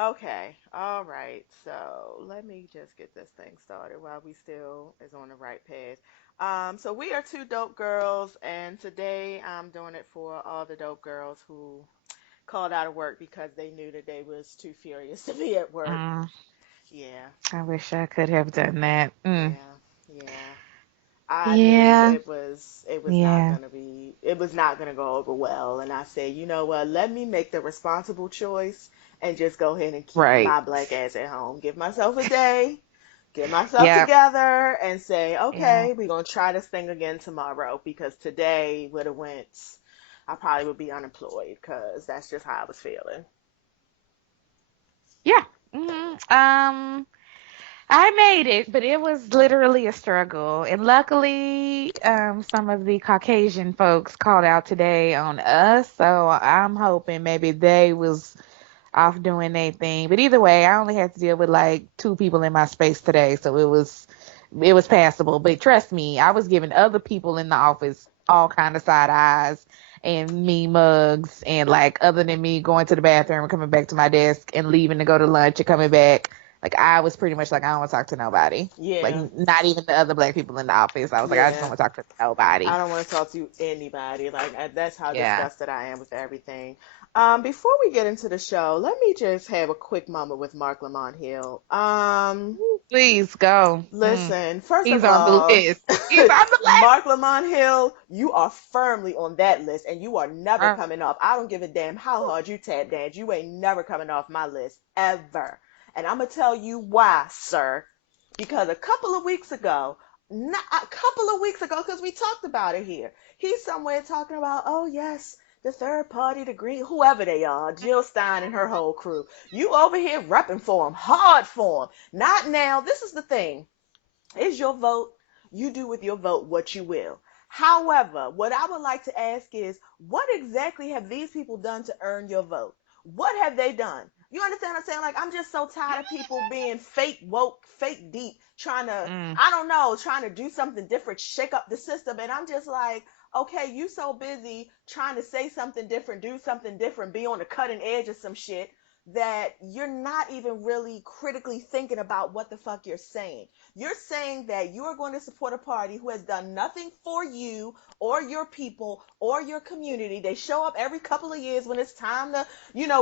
Okay. All right. So let me just get this thing started while we still is on the right path. So we are two dope girls, and today I'm doing it for all the dope girls who called out of work because they knew that they was too furious to be at work. Mm, Yeah. I wish I could have done that. Yeah. Yeah. I knew Yeah, it was not yeah, gonna be it was not gonna go over well, and I said, you know what, let me make the responsible choice and just go ahead and keep right. my black ass at home. Give myself a day, get myself Yeah, together, and say, yeah. okay, we're gonna try this thing again tomorrow because today would have went. I probably would be unemployed because that's just how I was feeling. Yeah. I made it, but it was literally a struggle. And luckily, some of the Caucasian folks called out today on us, so I'm hoping maybe they was off doing their thing. But either way, I only had to deal with like two people in my space today, so it was passable. But trust me, I was giving other people in the office all kind of side eyes and me mugs, and like other than me going to the bathroom and coming back to my desk and leaving to go to lunch and coming back, like I was pretty much like I don't want to talk to nobody. Like Yeah, not even the other black people in the office. I was like I just don't yeah. want to talk to nobody. I don't want to talk to anybody. That's how Yeah. disgusted I am with everything. Before we get into the show, let me just have a quick moment with Marc Lamont Hill. Please go. Listen, first He's of on the all, list. He's on the list. Marc Lamont Hill, you are firmly on that list, and you are never Uh, coming off. I don't give a damn how hard you tap dance. You ain't never coming off my list ever. And I'm gonna tell you why, sir. Because a couple of weeks ago, not a couple of weeks ago, because we talked about it here. He's somewhere talking about, oh yes, the third party, the green, whoever they are, Jill Stein and her whole crew. You over here repping for them, hard for them. Not now. This is the thing. It's your vote. You do with your vote what you will. However, what I would like to ask is, what exactly have these people done to earn your vote? What have they done? You understand what I'm saying? Like, I'm just so tired of people being fake woke, fake deep, trying to, mm, I don't know, trying to do something different, shake up the system. And I'm just like, okay, you so busy trying to say something different, do something different, be on the cutting edge of some shit that you're not even really critically thinking about what the fuck you're saying. You're saying that you are going to support a party who has done nothing for you or your people or your community. They show up every couple of years when it's time to,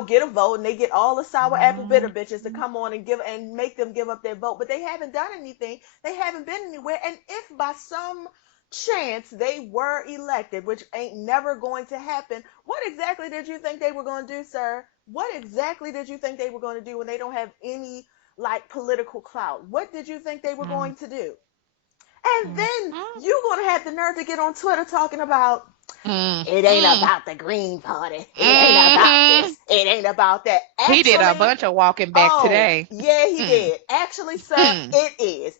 get a vote, and they get all the sour apple bitter mm, bitches to come on and give and make them give up their vote, but they haven't done anything. They haven't been anywhere. And if by some chance they were elected, which ain't never going to happen, what exactly did you think they were going to do, sir? What exactly did you think they were going to do when they don't have any like political clout? What did you think they were mm, going to do? And mm, then mm, you're going to have the nerve to get on Twitter talking about mm, it ain't mm, about the Green Party. It ain't about mhm. this. It ain't about that. He did a Actually, bunch of walking back oh, today. yeah, he Mm, did. Actually, sir, mm. it is.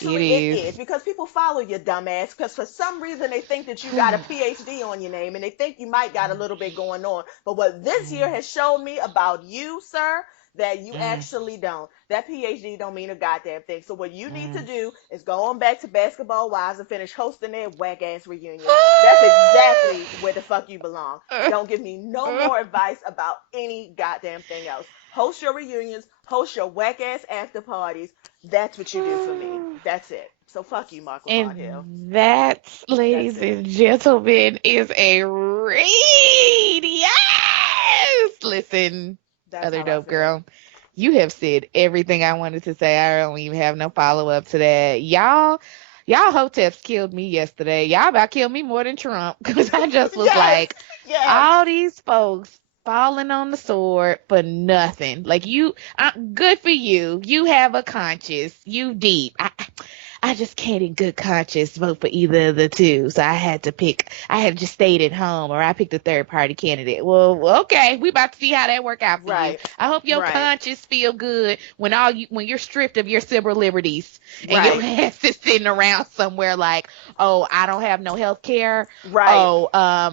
It Actually, it is. is because people follow your dumbass because for some reason they think that you got a PhD on your name and they think you might got a little bit going on. But what this year Mm, has shown me about you, sir, that you mm, actually don't. That PhD don't mean a goddamn thing. So what you need to mm. do is go on back to Basketball Wives and finish hosting their whack ass reunions. That's exactly where the fuck you belong. Don't give me no more advice about any goddamn thing else. Host your reunions, host your whack ass after parties. That's what you do for me. That's it. So fuck you, Marc Lamont Hill. And that, That's ladies it. and gentlemen, is a read. Yes! Listen, That's other how I dope feel. girl, you have said everything I wanted to say. I don't even have no follow up to that. Y'all hoteps killed me yesterday. Y'all about killed me more than Trump because I just was Yes, like, yes. all these folks falling on the sword for nothing. Like good for you. You have a conscience. You deep. I just can't in good conscience vote for either of the two. So I had to pick. I had just stayed at home, or I picked a third party candidate. Well, okay, we about to see how that work out for you. Right, I hope your right, conscience feel good when you're stripped of your civil liberties and your right, ass is sitting around somewhere like, oh, I don't have no health care. right, Oh,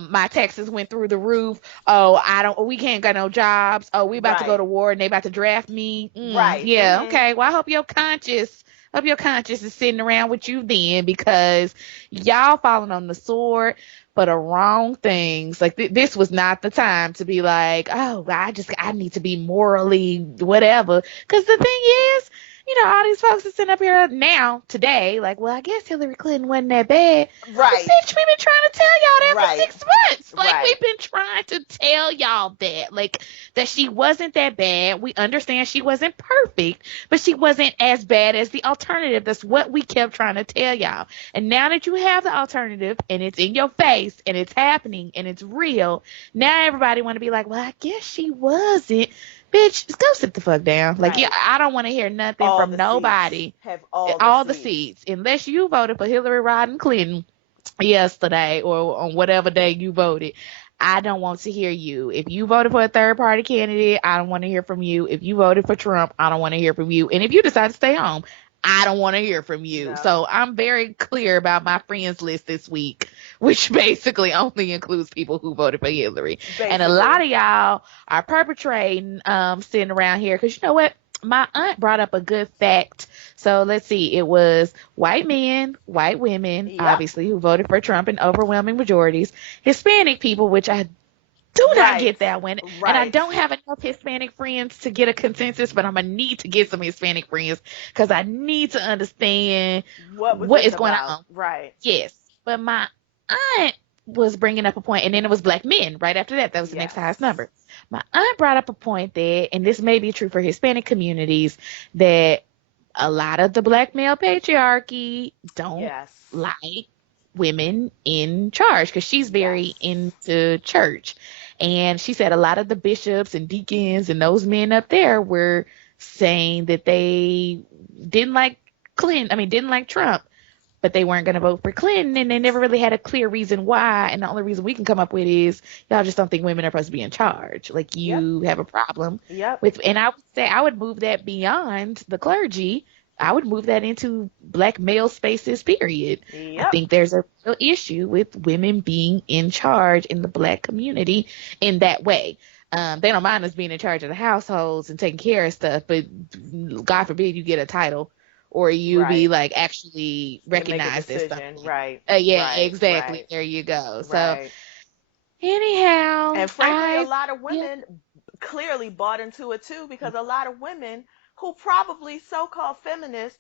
my taxes went through the roof. Oh, we can't got no jobs. Oh, we about to go right, to war and they about to draft me. right. Yeah, Mm-hmm. okay. Well, I hope your conscience is sitting around with you then because y'all falling on the sword for the wrong things. Like this was not the time to be like, oh, I need to be morally whatever. Because the thing is, all these folks are sitting up here now, today, like, well, I guess Hillary Clinton wasn't that bad. Well, Right. bitch, we've been trying to tell y'all that for Right. 6 months. Like, Right. we've been trying to tell y'all that. Like, that she wasn't that bad. We understand she wasn't perfect, but she wasn't as bad as the alternative. That's what we kept trying to tell y'all. And now that you have the alternative and it's in your face and it's happening and it's real, now everybody want to be like, well, I guess she wasn't. Bitch, just go sit the fuck down. Like, yeah, Right. I don't want to hear nothing All from the seats. nobody. Have all the All the seats. seats, unless you voted for Hillary Rodham Clinton yesterday or on whatever day you voted. I don't want to hear you. If you voted for a third party candidate, I don't want to hear from you. If you voted for Trump, I don't want to hear from you. And if you decide to stay home, I don't want to hear from you. No. So I'm very clear about my friends list this week, which basically only includes people who voted for Hillary. And a lot Basically. of y'all are perpetrating sitting around here because you know what? My aunt brought up a good fact. So let's see. It was white men, white women, Yep. obviously, who voted for Trump in overwhelming majorities, Hispanic people, which I do not Right. get that one. And I Right. don't have enough Hispanic friends to get a consensus, but I'm going to need to get some Hispanic friends because I need to understand What was what this is going about? on. Right. Yes. But my aunt was bringing up a point, and then it was black men right after that. That was the next Yes. highest number. My aunt brought up a point that, and this may be true for Hispanic communities, that a lot of the black male patriarchy don't Yes. like women in charge because she's very Yes. into church. And she said a lot of the bishops and deacons and those men up there were saying that they didn't like Clinton, I mean, didn't like Trump, but they weren't going to vote for Clinton, and they never really had a clear reason why. And the only reason we can come up with is y'all just don't think women are supposed to be in charge. Like Yep. you have a problem Yep. with, and I would say I would move that beyond the clergy. I would move that into black male spaces, period. I Yep. think there's a real issue with women being in charge in the black community in that way. They don't mind us being in charge of the households and taking care of stuff, but God forbid you get a title or you be Right. like actually And make a recognized as decision. something. Right. Yeah, Right. exactly. Right. There you go. So Right. anyhow, And frankly, a lot of yeah. women clearly bought into it too, because a lot of women who probably so-called feminists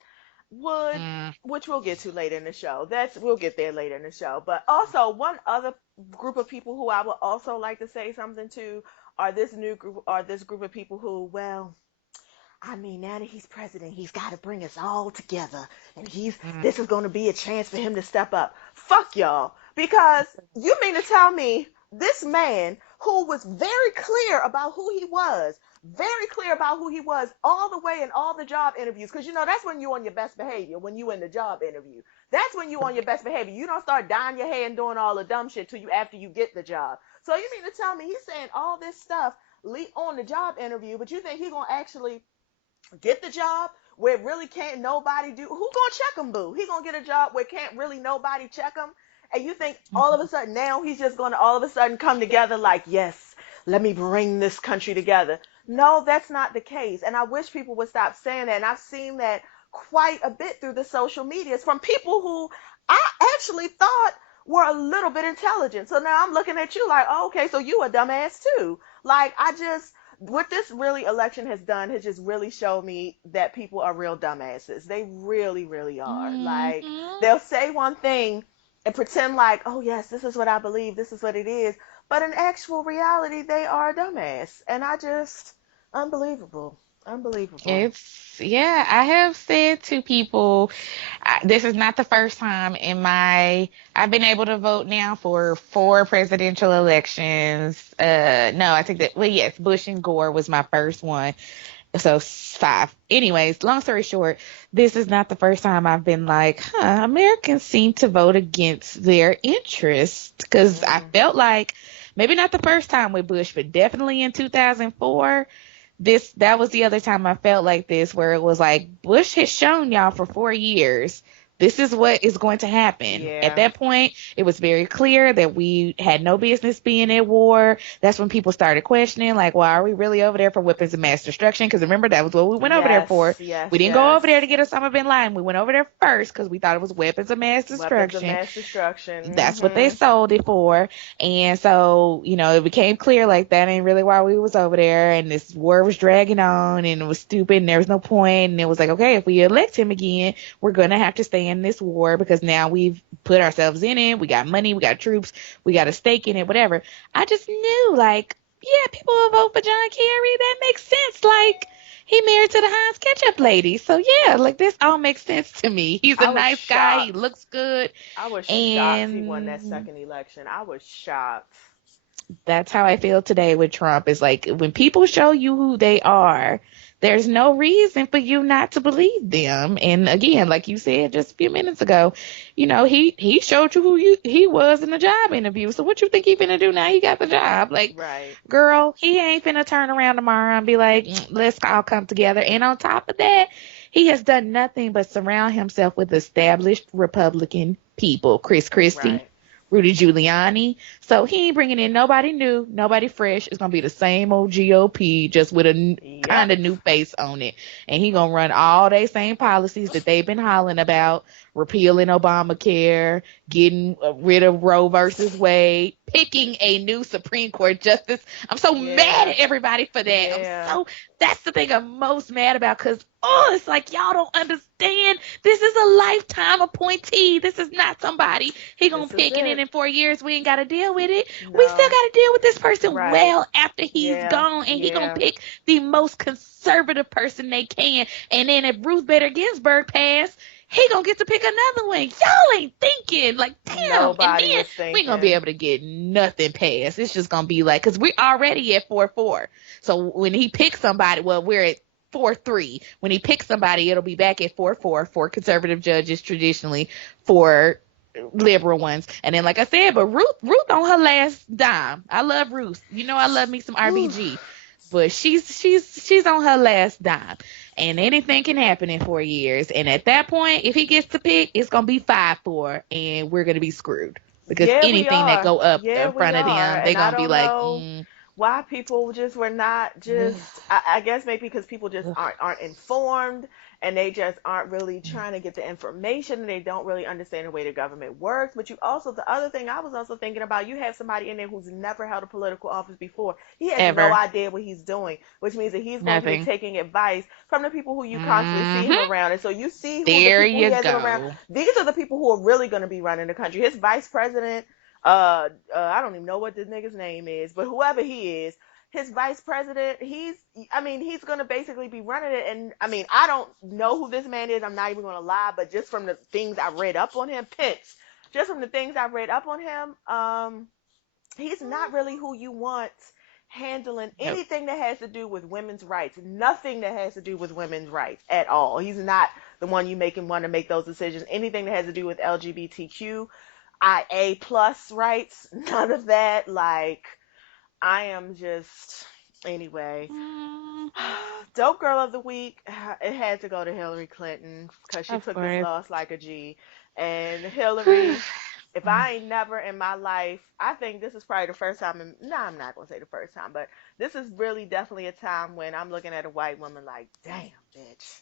would, Mm, which we'll get to later in the show. We'll get there later in the show. But also one other group of people who I would also like to say something to are this group of people who, well, I mean, now that he's president, he's got to bring us all together, and mm, this is going to be a chance for him to step up. Fuck y'all, because you mean to tell me this man who was very clear about who he was, all the way in all the job interviews, because that's when you're on your best behavior, when you in the job interview. That's when you're on your best behavior. You don't start dyeing your hair and doing all the dumb shit till you after you get the job. So you mean to tell me he's saying all this stuff on the job interview, but you think he's gonna actually get the job where really can't nobody do? Who gonna check him, boo? He gonna get a job where can't really nobody check him? And you think all of a sudden now he's just gonna all of a sudden come together like, yes, let me bring this country together? No, that's not the case. And I wish people would stop saying that. And I've seen that quite a bit through the social medias from people who I actually thought were a little bit intelligent. So now I'm looking at you like, oh, okay, so you a dumbass too. Like, I just, what this really election has done has just really showed me that people are real dumbasses. They really, really are. Like, mm-hmm. they'll say one thing and pretend like, oh yes, this is what I believe, this is what it is. But in actual reality, they are a dumbass. And I just, unbelievable. Unbelievable. Yeah, I have said to people, this is not the first time I've been able to vote now for 4 presidential elections. No, I think well, yes, Bush and Gore was my first one. So 5. Anyways, long story short, this is not the first time I've been like, Americans seem to vote against their interests. Because I Mm. felt like, maybe not the first time with Bush, but definitely in 2004, that was the other time I felt like this, where it was like Bush has shown y'all for 4 years this is what is going to happen. At Yeah. that point, it was very clear that we had no business being at war. That's when people started questioning, like, why are we really over there for weapons of mass destruction? Because remember, that was what we went over there for. Yes, yes, We didn't go over there to yes. get Osama bin Laden. We went over there first because we thought it was weapons of mass Weapons of destruction. mass destruction. That's what they Hmm. sold it for. And so, it became clear like that ain't really why we was over there. And this war was dragging on and it was stupid and there was no point. And it was like, okay, if we elect him again, we're going to have to stay in this war because now we've put ourselves in it. We got money, we got troops, we got a stake in it, whatever. I just knew, like, yeah, people will vote for John Kerry. That makes sense. Like, he married to the Heinz ketchup lady. So yeah, like this all makes sense to me. He's a I was nice guy. He shocked. looks good. I was shocked he won that And second election. I was shocked. that's how I feel today with Trump. Is like when people show you who they are, there's no reason for you not to believe them. And again, like you said just a few minutes ago, he showed you he was in the job interview. So what you think he finna do now? He got the job. Like, Right. girl, he ain't finna turn around tomorrow and be like, let's all come together. And on top of that, he has done nothing but surround himself with established Republican people. Chris Christie, Right. Rudy Giuliani. So he ain't bringing in nobody new, nobody fresh. It's gonna be the same old GOP, just with a kind Yep. of new face on it. And he gonna run all they same policies that they've been hollering about: repealing Obamacare, getting rid of Roe versus Wade, picking a new Supreme Court justice. I'm so mad Yeah. at everybody for that. Yeah. That's the thing I'm most mad about because, it's like y'all don't understand. This is a lifetime appointee. This is not somebody he gonna This is pick, and then it. in 4 years we ain't gotta deal with it. We still No. gotta deal with this person Right. well after he's Yeah. gone, and he gonna Yeah. pick the most conservative person they can. And then if Ruth Bader Ginsburg passed, he gonna get to pick another one. Y'all ain't thinking like, damn. And Nobody then was we ain't gonna be thinking. able to get nothing passed. It's just gonna be like, cause we're already at 4-4. So when he picks somebody, well, we're at 4-3. When he picks somebody, it'll be back at 4-4 for conservative judges traditionally, for liberal ones. And then, like I said, but Ruth on her last dime. I love Ruth. I love me some Whew. RBG. But she's on her last dime. And anything can happen in 4 years. And at that point, if he gets to pick, it's gonna be 5-4 and we're gonna be screwed. Because Yeah, we anything that are. go up Yeah, in we front of are. them, they're And I gonna be don't like, know why people just were not just I guess maybe because people just aren't informed and they just aren't really trying to get the information and they don't really understand the way the government works. But you also the other thing I was also thinking about, you have somebody in there who's never held a political office before. He has no ever. idea what he's doing, which means that he's going to be Nothing. taking advice from the people who you constantly see him Hmm. around. And so you see who the There people he you has him around. go. These are the people who are really going to be running the country. His vice president, I don't even know what this nigga's name is, but whoever he is, his vice president, he's going to basically be running it. And I mean, I don't know who this man is. I'm not even going to lie, but just from the things I read up on him, Pence, just from the things I read up on him, he's not really who you want handling Nope. anything that has to do with women's rights. Nothing that has to do with women's rights at all. He's not the one you make him want to make those decisions. Anything that has to do with LGBTQ, IA plus rights, none of that. Like, I am just anyway. Mhm. Dope girl of the week. It had to go to Hillary Clinton because she Of took this course. loss like a G. And Hillary, if I ain't never in my life, I think this is probably the first time. No, I'm not gonna say the first time, but this is really definitely a time when I'm looking at a white woman like, damn, bitch.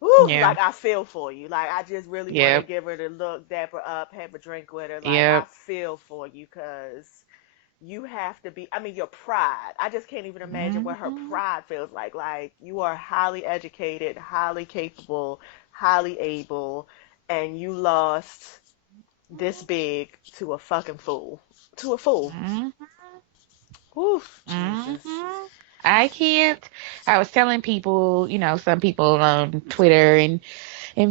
Woo, Yeah. like I feel for you. Like I just really want to Yep. give her the look, dap her up, have a drink with her. Like I Yep. feel for you because you have to be. I mean, your pride. I just can't even imagine what her Hmm. pride feels like. Like you are highly educated, highly capable, highly able, and you lost this big to a fucking fool. To a fool. Hmm. Oof, Hmm. Jesus. I can't. I was telling people, some people on Twitter and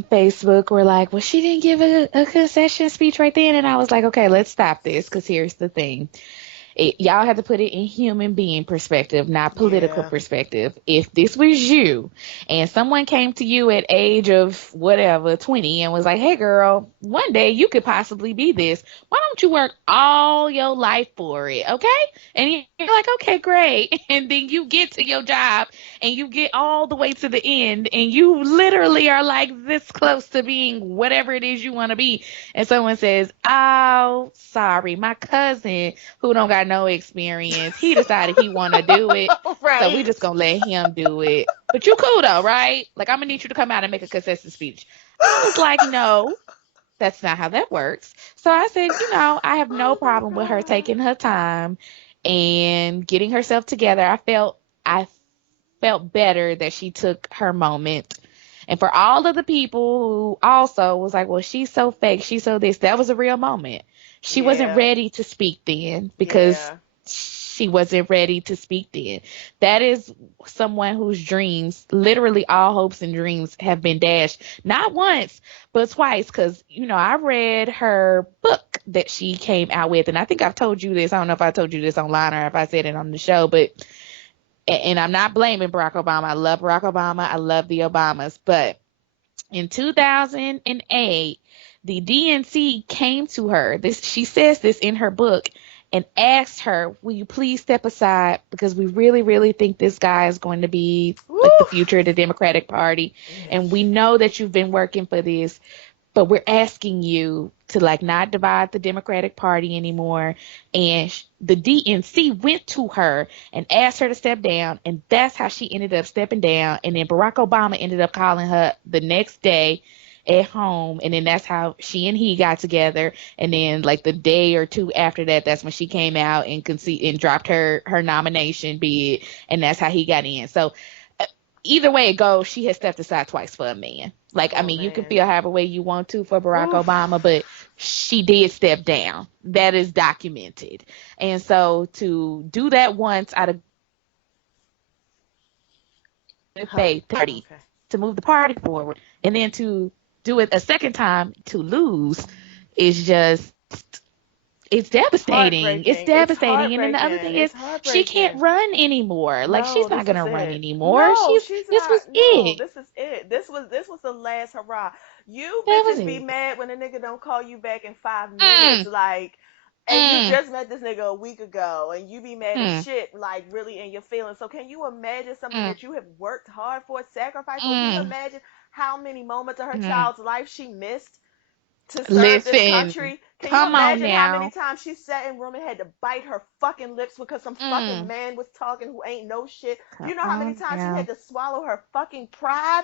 Facebook were like, well, she didn't give a concession speech right then. And I was like, okay, let's stop this because here's the thing. Y'all have to put it in human being perspective, not political Yeah. perspective. If this was you and someone came to you at age of whatever, 20, and was like, hey girl, one day you could possibly be this. Why don't you work all your life for it? Okay. And you're like, okay, great. And then you get to your job and you get all the way to the end and you literally are like this close to being whatever it is you want to be. And someone says, oh, sorry, my cousin who don't got no experience. He decided he want to do it, so we Right. just gonna let him do it. But you cool though, right? Like I'm gonna need you to come out and make a concession speech. I was like, no, that's not how that works. So I said, I have no Oh my problem with her God. taking her time and getting herself together. I felt better that she took her moment. And for all of the people who also was like, well, she's so fake, she's so this, that was a real moment. She wasn't Yeah. ready to speak then because Yeah. she wasn't ready to speak then. That is someone whose dreams, literally all hopes and dreams, have been dashed. Not once, but twice. Because, I read her book that she came out with. And I think I've told you this. I don't know if I told you this online or if I said it on the show, but and I'm not blaming Barack Obama. I love Barack Obama. I love the Obamas. But in 2008, the DNC came to her. She says this in her book and asked her, "Will you please step aside because we really, really think this guy is going to be like the Woo. future of the Democratic Party, and Yes. we know that you've been working for this, but we're asking you to like not divide the Democratic Party anymore." And the DNC went to her and asked her to step down, and that's how she ended up stepping down. And then Barack Obama ended up calling her the next day at home, and then that's how she and he got together. And then like the day or two after that, that's when she came out and dropped her nomination bid, and that's how he got in. So either way it goes, she has stepped aside twice for a man. Like, I For a mean, you can man. feel however way you want to for Barack Oof. Obama, but she did step down. That is documented. And so to do that once out of good Huh. faith, party, Okay. to move the party forward, and then to do it a second time to lose is just it's devastating. It's Heartbreaking. It's devastating. And then the other heartbreaking. thing It's is she heartbreaking. can't run anymore. Like No, she's not this is gonna run it. anymore. No, She's she's this was not. No, it. this is it. This was the last hurrah. You That was bitches be it. mad when a nigga don't call you back in 5 minutes, Mm, like, and you mm, just met this nigga a week ago, and you be mad as mm, shit, like really in your feelings. So can you imagine something mm, that you have worked hard for, sacrificed for? Can you mm, imagine how many moments of her mm. child's life she missed to serve this Listen, country? Can you come on imagine how many now. times she sat in room and had to bite her fucking lips because some fucking Mm, man was talking who ain't no shit? come You know how many on times she now. had to swallow her fucking pride?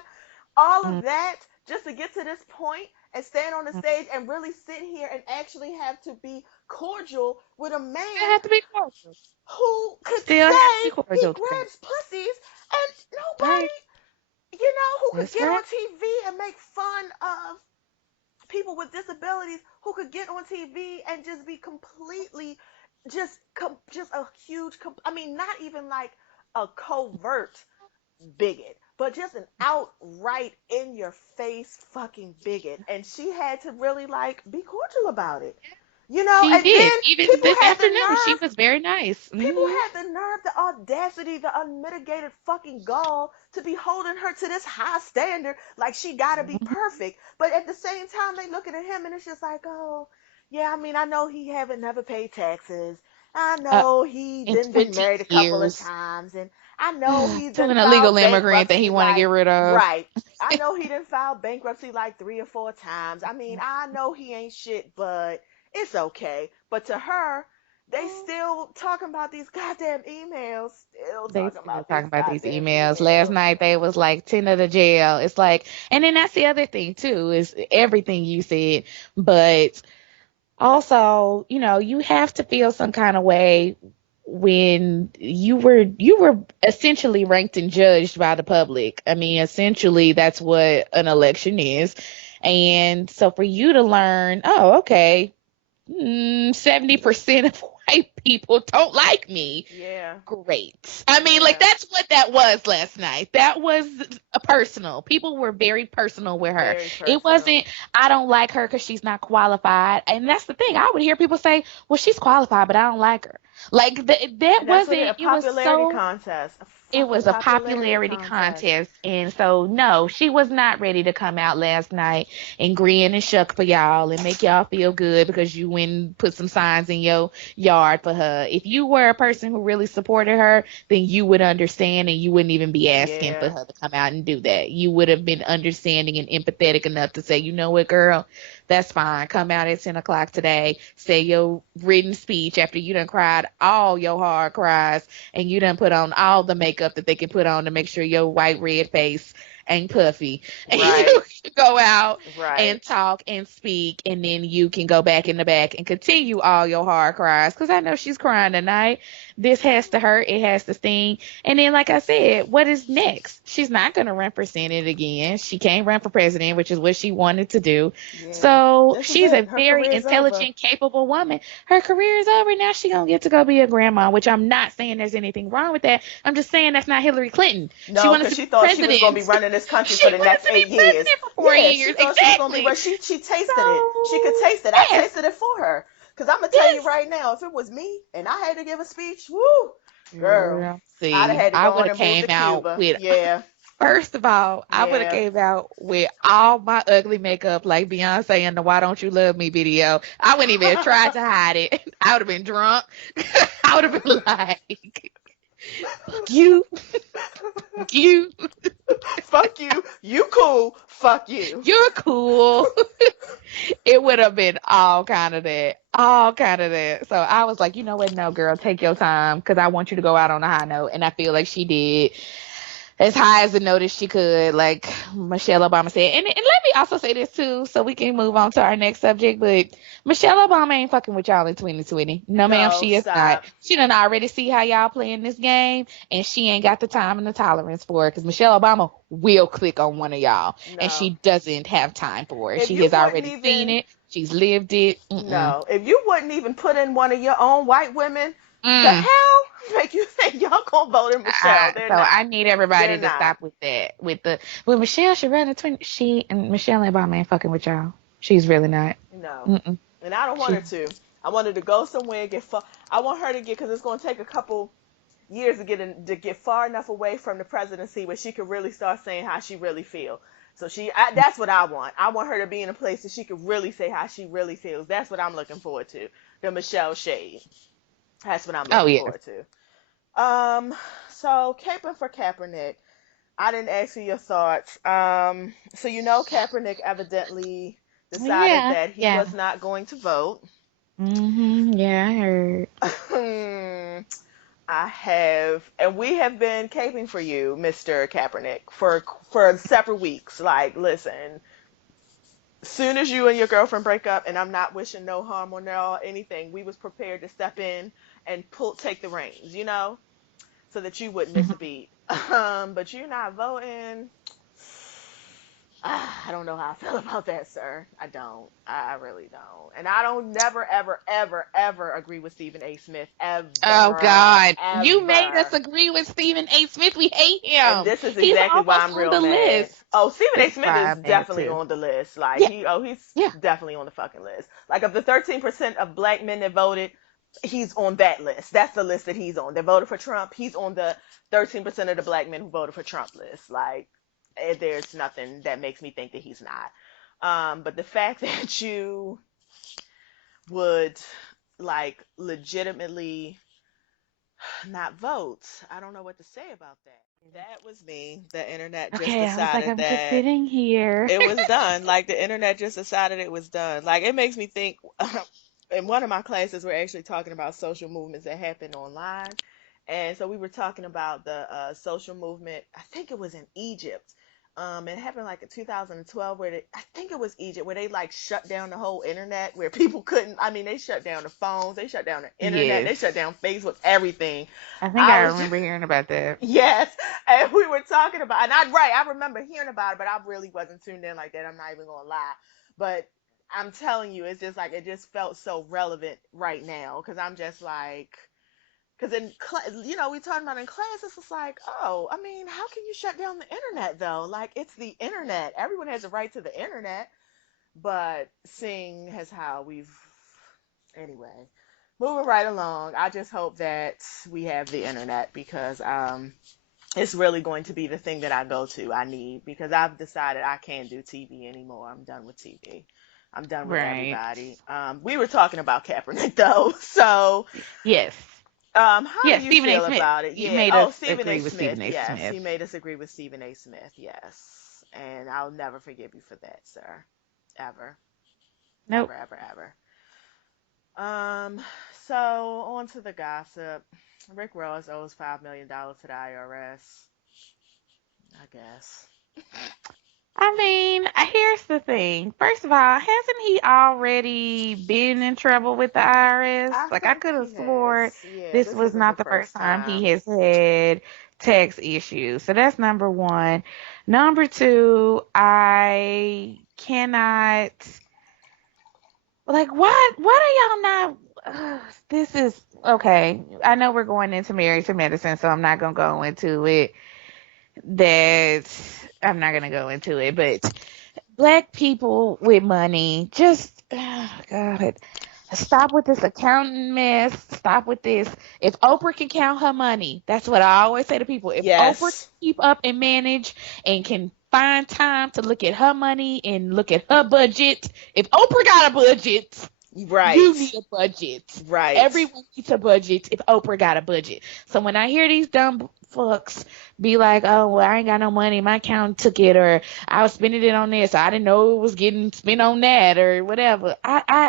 All Mm, of that just to get to this point and stand on the mm. stage and really sit here and actually have to be cordial with a Still man have to be cordial. who could Still have to say be he cordial to her. grabs pussies and That's right. nobody, who could That's get right. on TV and make fun of people with disabilities, who could get on TV and just be completely just a huge I mean, not even like a covert bigot, but just an outright in your face fucking bigot. And she had to really like be cordial about it. She And did. then Even people this had the afternoon, she nerve was very nice. people Hmm. had the nerve, the audacity, the unmitigated fucking gall to be holding her to this high standard like she gotta be Hmm. perfect. But at the same time, they looking at him and it's just like, oh, yeah, I mean, I know he haven't never paid taxes. I Uh, know he in done been 20 married a couple of years. times, and I know he To done an illegal filed immigrant that he bankruptcy want to get like rid of. right. I know he done filed bankruptcy like 3 or 4 times. I mean, I know he ain't shit, but it's okay. But to her, they still talking about these goddamn emails. Still They talking still about these talking about these goddamn emails. Last emails. night they was like 10 of the jail. It's like, and then that's the other thing too, is everything you said. But also, you have to feel some kind of way when you were essentially ranked and judged by the public. I mean, essentially that's what an election is. And so for you to learn, oh, okay, 70% of white people don't like me. Yeah. Great. I mean, like, Yeah. that's what that was last night. That was a personal. People were very personal with her. Very It personal. wasn't, I don't like her because she's not qualified. And that's the thing. I would hear people say, well, she's qualified, but I don't like her. Like, that And that's what a wasn't, it was popularity so, contest. A it fucking was a popularity popularity contest. contest. And so, no, she was not ready to come out last night and grin and shuck for y'all and make y'all feel good because you went and put some signs in your yard for her. If you were a person who really supported her, then you would understand and you wouldn't even be asking for Yeah. her to come out and do that. You would have been understanding and empathetic enough to say, you know what, girl, that's fine. Come out at 10 o'clock today, say your written speech after you done cried all your hard cries and you done put on all the makeup that they can put on to make sure your white red face ain't puffy. And you Right. can go out Right. and talk and speak, and then you can go back in the back and continue all your hard cries. Because I know she's crying tonight. This has to hurt. It has to sting. And then, like I said, what is next? She's not going to run for Senate again. She can't run for president, which is what she wanted to do. Yeah. So This is she's a it. Her very career's over. intelligent, capable woman. Her career is over. Now she going to get to go be a grandma, which I'm not saying there's anything wrong with that. I'm just saying that's not Hillary Clinton. She No, wanted because to she be thought she was going to president. be running this country She for the wanted next to be 8 years. president for four Yeah, she years. thought she was going to be, Exactly. but she tasted it. She could So, taste it. I yes, tasted it for her. Because I'm going to tell you yes. right now, if it was me and I had to give a speech, woo, girl, Girl, I'd have see, had to I go would on have and move to came out Cuba. with, Yeah, first of all, I would have yeah. came out with all my ugly makeup like Beyonce in the Why Don't You Love Me video. I wouldn't even have tried to hide it. I would have been drunk. I would have been like, fuck you, fuck you, Fuck you. You cool. Fuck you. you're cool. It would have been all kind of that, all kind of that. So I was like, you know what? No, girl, take your time because I want you to go out on a high note. And I feel like she did as high as a note as she could, like Michelle Obama said. And let me also say this too, so we can move on to our next subject. But Michelle Obama ain't fucking with y'all in 2020. No, ma'am, No, she is not. stop. She done already see how y'all playing this game, and she ain't got the time and the tolerance for it. Because Michelle Obama will click on one of y'all, and No. she doesn't have time for it. If She you has wouldn't already seen even, it. She's lived it. Mm-mm. no, if you wouldn't even put in one of your own white women, the Mm. hell make you think y'all gonna vote in Michelle? They're So not. I need They're everybody to not. stop with that. With Michelle should run the 20. She and Michelle Obama ain't fucking with y'all. She's really not. No. Mm-mm. And I don't want She. her to. I want her to go somewhere and get far. I want her to get, because it's going to take a couple years to get far enough away from the presidency where she could really start saying how she really feels. So that's what I want. I want her to be in a place that she could really say how she really feels. That's what I'm looking forward to. The Michelle shade. That's what I'm Oh looking yeah. forward to. So caping for Kaepernick. I didn't ask you your thoughts. So Kaepernick evidently decided Yeah. that he Yeah. was not going to vote. Yeah, I heard. I have, and we have been caping for you, Mr. Kaepernick, for several weeks. Like, listen, soon as you and your girlfriend break up, and I'm not wishing no harm on no anything, we was prepared to step in and take the reins, so that you wouldn't miss a Mhm. beat. But you're not voting. I don't know how I feel about that, sir. I don't. I really don't. And I don't never, ever, ever, ever agree with Stephen A. Smith. Oh Ever. God, you made us Ever. agree with Stephen A. Smith. We hate And him. this is He's exactly why almost I'm on real the mad. list. Oh, Stephen A. This is Smith why is I'm mad definitely too. on the list. Like Yeah. he's Yeah. definitely on the fucking list. Like of the 13% of black men that voted, he's on that list. That's the list that he's on. That voted for Trump. He's on the 13% of the black men who voted for Trump list. Like there's nothing that makes me think that he's not. But the fact that you would like legitimately not vote, I don't know what to say about that. That was me. The internet just Okay, I was like, decided I'm just that sitting here. it was done. Like the internet just decided it was done. Like it makes me think. In one of my classes, we're actually talking about social movements that happen online, and so we were talking about the social movement. I think it was in Egypt. It happened like in 2012, where I think it was Egypt, where they like shut down the whole internet, where people couldn't. I mean, they shut down the phones, they shut down the internet, Yes. they shut down Facebook, everything. I think I I was just remember hearing about that. Yes, and we were talking about, and I remember hearing about it, but I really wasn't tuned in like that. I'm not even gonna lie, but I'm telling you, it's just like it just felt so relevant right now because I'm just like, because in we talking about in class, it's just like, oh, I mean, how can you shut down the internet though? Like it's the internet. Everyone has a right to the internet, but seeing as how we've anyway, moving right along. I just hope that we have the internet because it's really going to be the thing that I go to. I need because I've decided I can't do TV anymore. I'm done with TV. I'm done with Right. everybody. We were talking about Kaepernick though, so Yes. how do Yes, you Stephen A. feel Smith. about it? You Yeah. made Oh, us Stephen A. agree with Smith. Stephen A. Yes, Smith. he made us agree with Stephen A. Smith. Yes, and I'll never forgive you for that, sir. Ever, Nope. ever, ever, ever. Um. So on to the gossip. Rick Ross owes $5 million to the IRS. I guess. I mean, here's the thing. First of all, hasn't he already been in trouble with the IRS? I Like, I think could have he swore has. Yeah, this this was isn't the not the first first time he time. has had tax issues. So that's number one. Number two, I cannot. Like, why do y'all not? This is okay. I know we're going into Married to Medicine, so I'm not gonna go into it. That I'm not gonna go into it, but black people with money, just God, stop with this accounting mess. Stop with this. If Oprah can count her money, that's what I always say to people. If Oprah can Yes. keep up and manage and can find time to look at her money and look at her budget, if Oprah got a budget, you Right. need a budget. Right. Everyone needs a budget if Oprah got a budget. So when I hear these dumb fucks be like, oh, well, I ain't got no money, my account took it, or I was spending it on this, I didn't know it was getting spent on that, or whatever.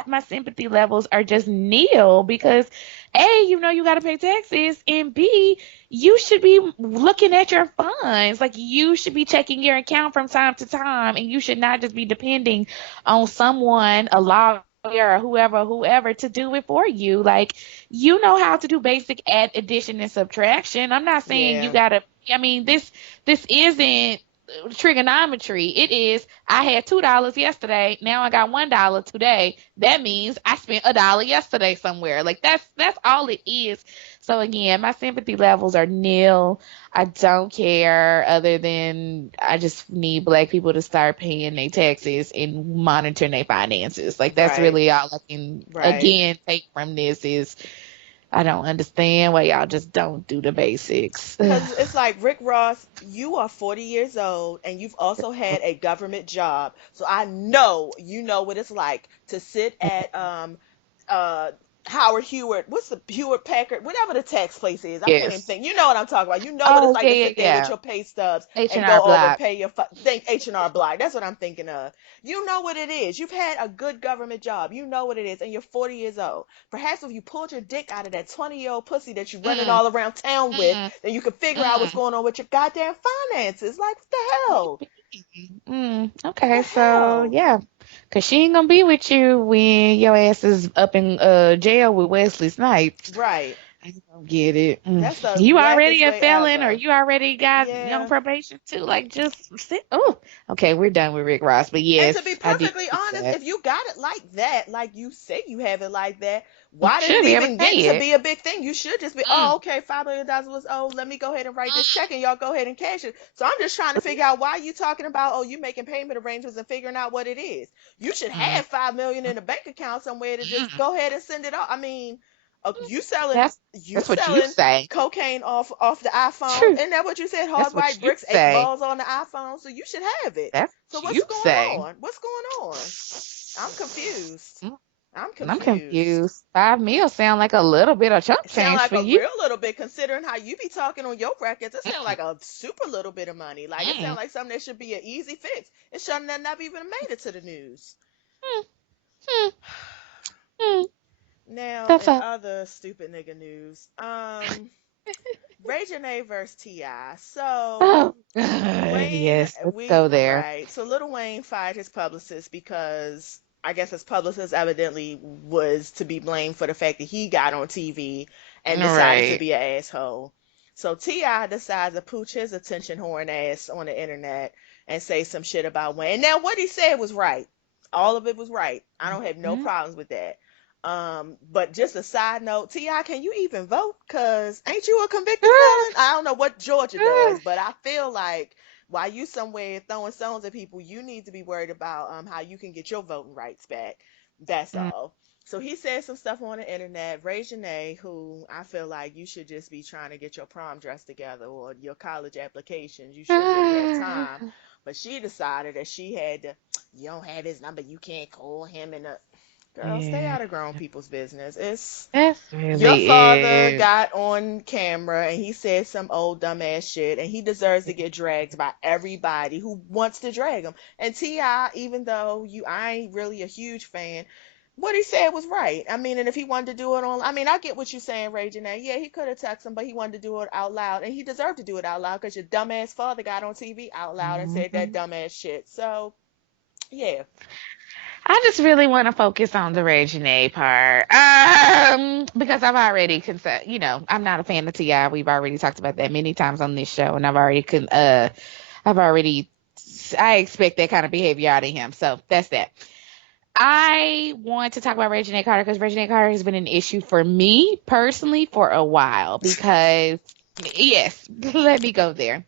My sympathy levels are just nil because A, you know you got to pay taxes, and B, you should be looking at your funds. Like you should be checking your account from time to time, and you should not just be depending on someone, a lawyer or whoever to do it for you. Like you know how to do basic add, addition, and subtraction. I'm not saying you Yeah. gotta. I mean, this isn't trigonometry. It is. I had $2 yesterday. Now I got $1 today. That means I spent $1 yesterday somewhere. Like that's all it is. So again, my sympathy levels are nil. I don't care other than I just need black people to start paying their taxes and monitoring their finances. Like that's Right. really all I can Right. again take from this is I don't understand why y'all just don't do the basics. Because it's like Rick Ross, you are 40 years old and you've also had a government job. So I know you know what it's like to sit at uh Howard Hewitt, what's the Hewitt Packard, whatever the tax place is. I can't even Yes. think. You know what I'm talking about. You know what it's Oh like yeah, to yeah, sit there with yeah. your pay stubs and H&R go over and Block. pay your think H&R Block. That's what I'm thinking of. You know what it is. You've had a good government job. You know what it is, and you're 40 years old. Perhaps if you pulled your dick out of that 20-year-old pussy that you're running Mm, all around town with, mm, then you could figure out what's mm. going on with your goddamn finances. Like what the hell? Maybe. Okay, The so hell? yeah, cause she ain't gonna be with you when your ass is up in jail with Wesley Snipes. Right. I don't get it. That's the You wackest already a way felon, or ever. you already got young Yeah. probation too. Like, just sit. Oh, okay, we're done with Rick Ross. But And to be yes, I did perfectly see honest, that. if you got it like that, like you say you have it like that, You why did it should be able to even get to pay it. be a big thing? You should just be, Mm, oh, okay, $5 million was, oh, let me go ahead and write this check mm, and y'all go ahead and cash it. So I'm just trying to figure out why you talking about, oh, you making payment arrangements and figuring out what it is. You should mm, have 5 million in a bank account somewhere to just mm. go ahead and send it off. I mean, you selling, That's you that's what you selling say. cocaine off the iPhone. True. Isn't that what you said? That's Hard what white you bricks, eight say. balls on the iPhone. So you should have it. That's So what what's you going say. on? What's going on? I'm confused. Mm, I'm I'm confused. confused. 5 meals sound like a little bit of chump It sounds change like for a you. real little bit considering how you be talking on your brackets. It sounds Mm, like a super little bit of money. Like it sounds mm, like something that should be an easy fix. It shouldn't have never even made it to the news. mm, mm, mm. Now, That's in all. other stupid nigga news, Ray J versus Ti. So Oh, Wayne, yes. Let's go there. right. So Little Wayne fired his publicist because I guess his publicist evidently was to be blamed for the fact that he got on TV and decided to Right. be an asshole. So T.I. decides to pooch his attention horn ass on the internet and say some shit about Wayne. Now what he said was right. All of it was right. I don't have no Mhm. problems with that. But just a side note, Ti, can you even vote? Cause ain't you a convicted felon? I don't know what Georgia does, but I feel like while you somewhere throwing stones at people, you need to be worried about how you can get your voting rights back. That's Mm. all. So he said some stuff on the internet. Ray Janae, who I feel like you should just be trying to get your prom dress together or your college applications. You shouldn't really have time. But she decided that she had to, you don't have his number, you can't call him. And girl, stay Yeah, out of grown people's business. It's that's your really father it. got on camera and he said some old dumbass shit, and he deserves to get dragged by everybody who wants to drag him. And Ti, even though I ain't really a huge fan, what he said was right. I mean, and if he wanted to do it on, I mean, I get what you're saying, Ray Janae. Yeah, he could have texted him, but he wanted to do it out loud, and he deserved to do it out loud because your dumbass father got on TV out loud and said that Mhm. dumbass shit. So yeah, I just really want to focus on the Regine part, because I've already I'm not a fan of Ti. We've already talked about that many times on this show, and I've already, I expect that kind of behavior out of him. So that's that. I want to talk about Regina Carter because Regina Carter has been an issue for me personally for a while because, yes, let me go there.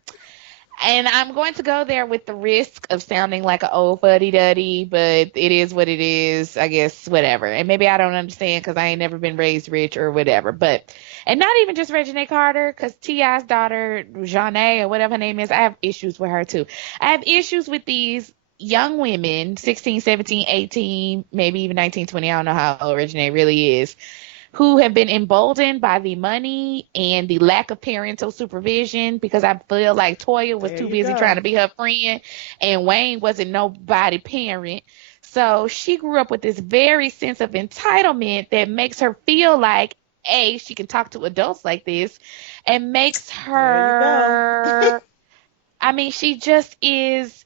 And I'm going to go there with the risk of sounding like an old fuddy duddy, but it is what it is, I guess, whatever. And maybe I don't understand because I ain't never been raised rich or whatever. But, and not even just Regina Carter, because T.I.'s daughter, Janae, or whatever her name is, I have issues with her too. I have issues with these young women, 16, 17, 18, maybe even 19, 20. I don't know how old Regina really is, who have been emboldened by the money and the lack of parental supervision because I feel like Toya was there too you busy trying go. to be her friend and Wayne wasn't nobody parent. So she grew up with this very sense of entitlement that makes her feel like A, she can talk to adults like this and makes There you go. her, I mean, she just is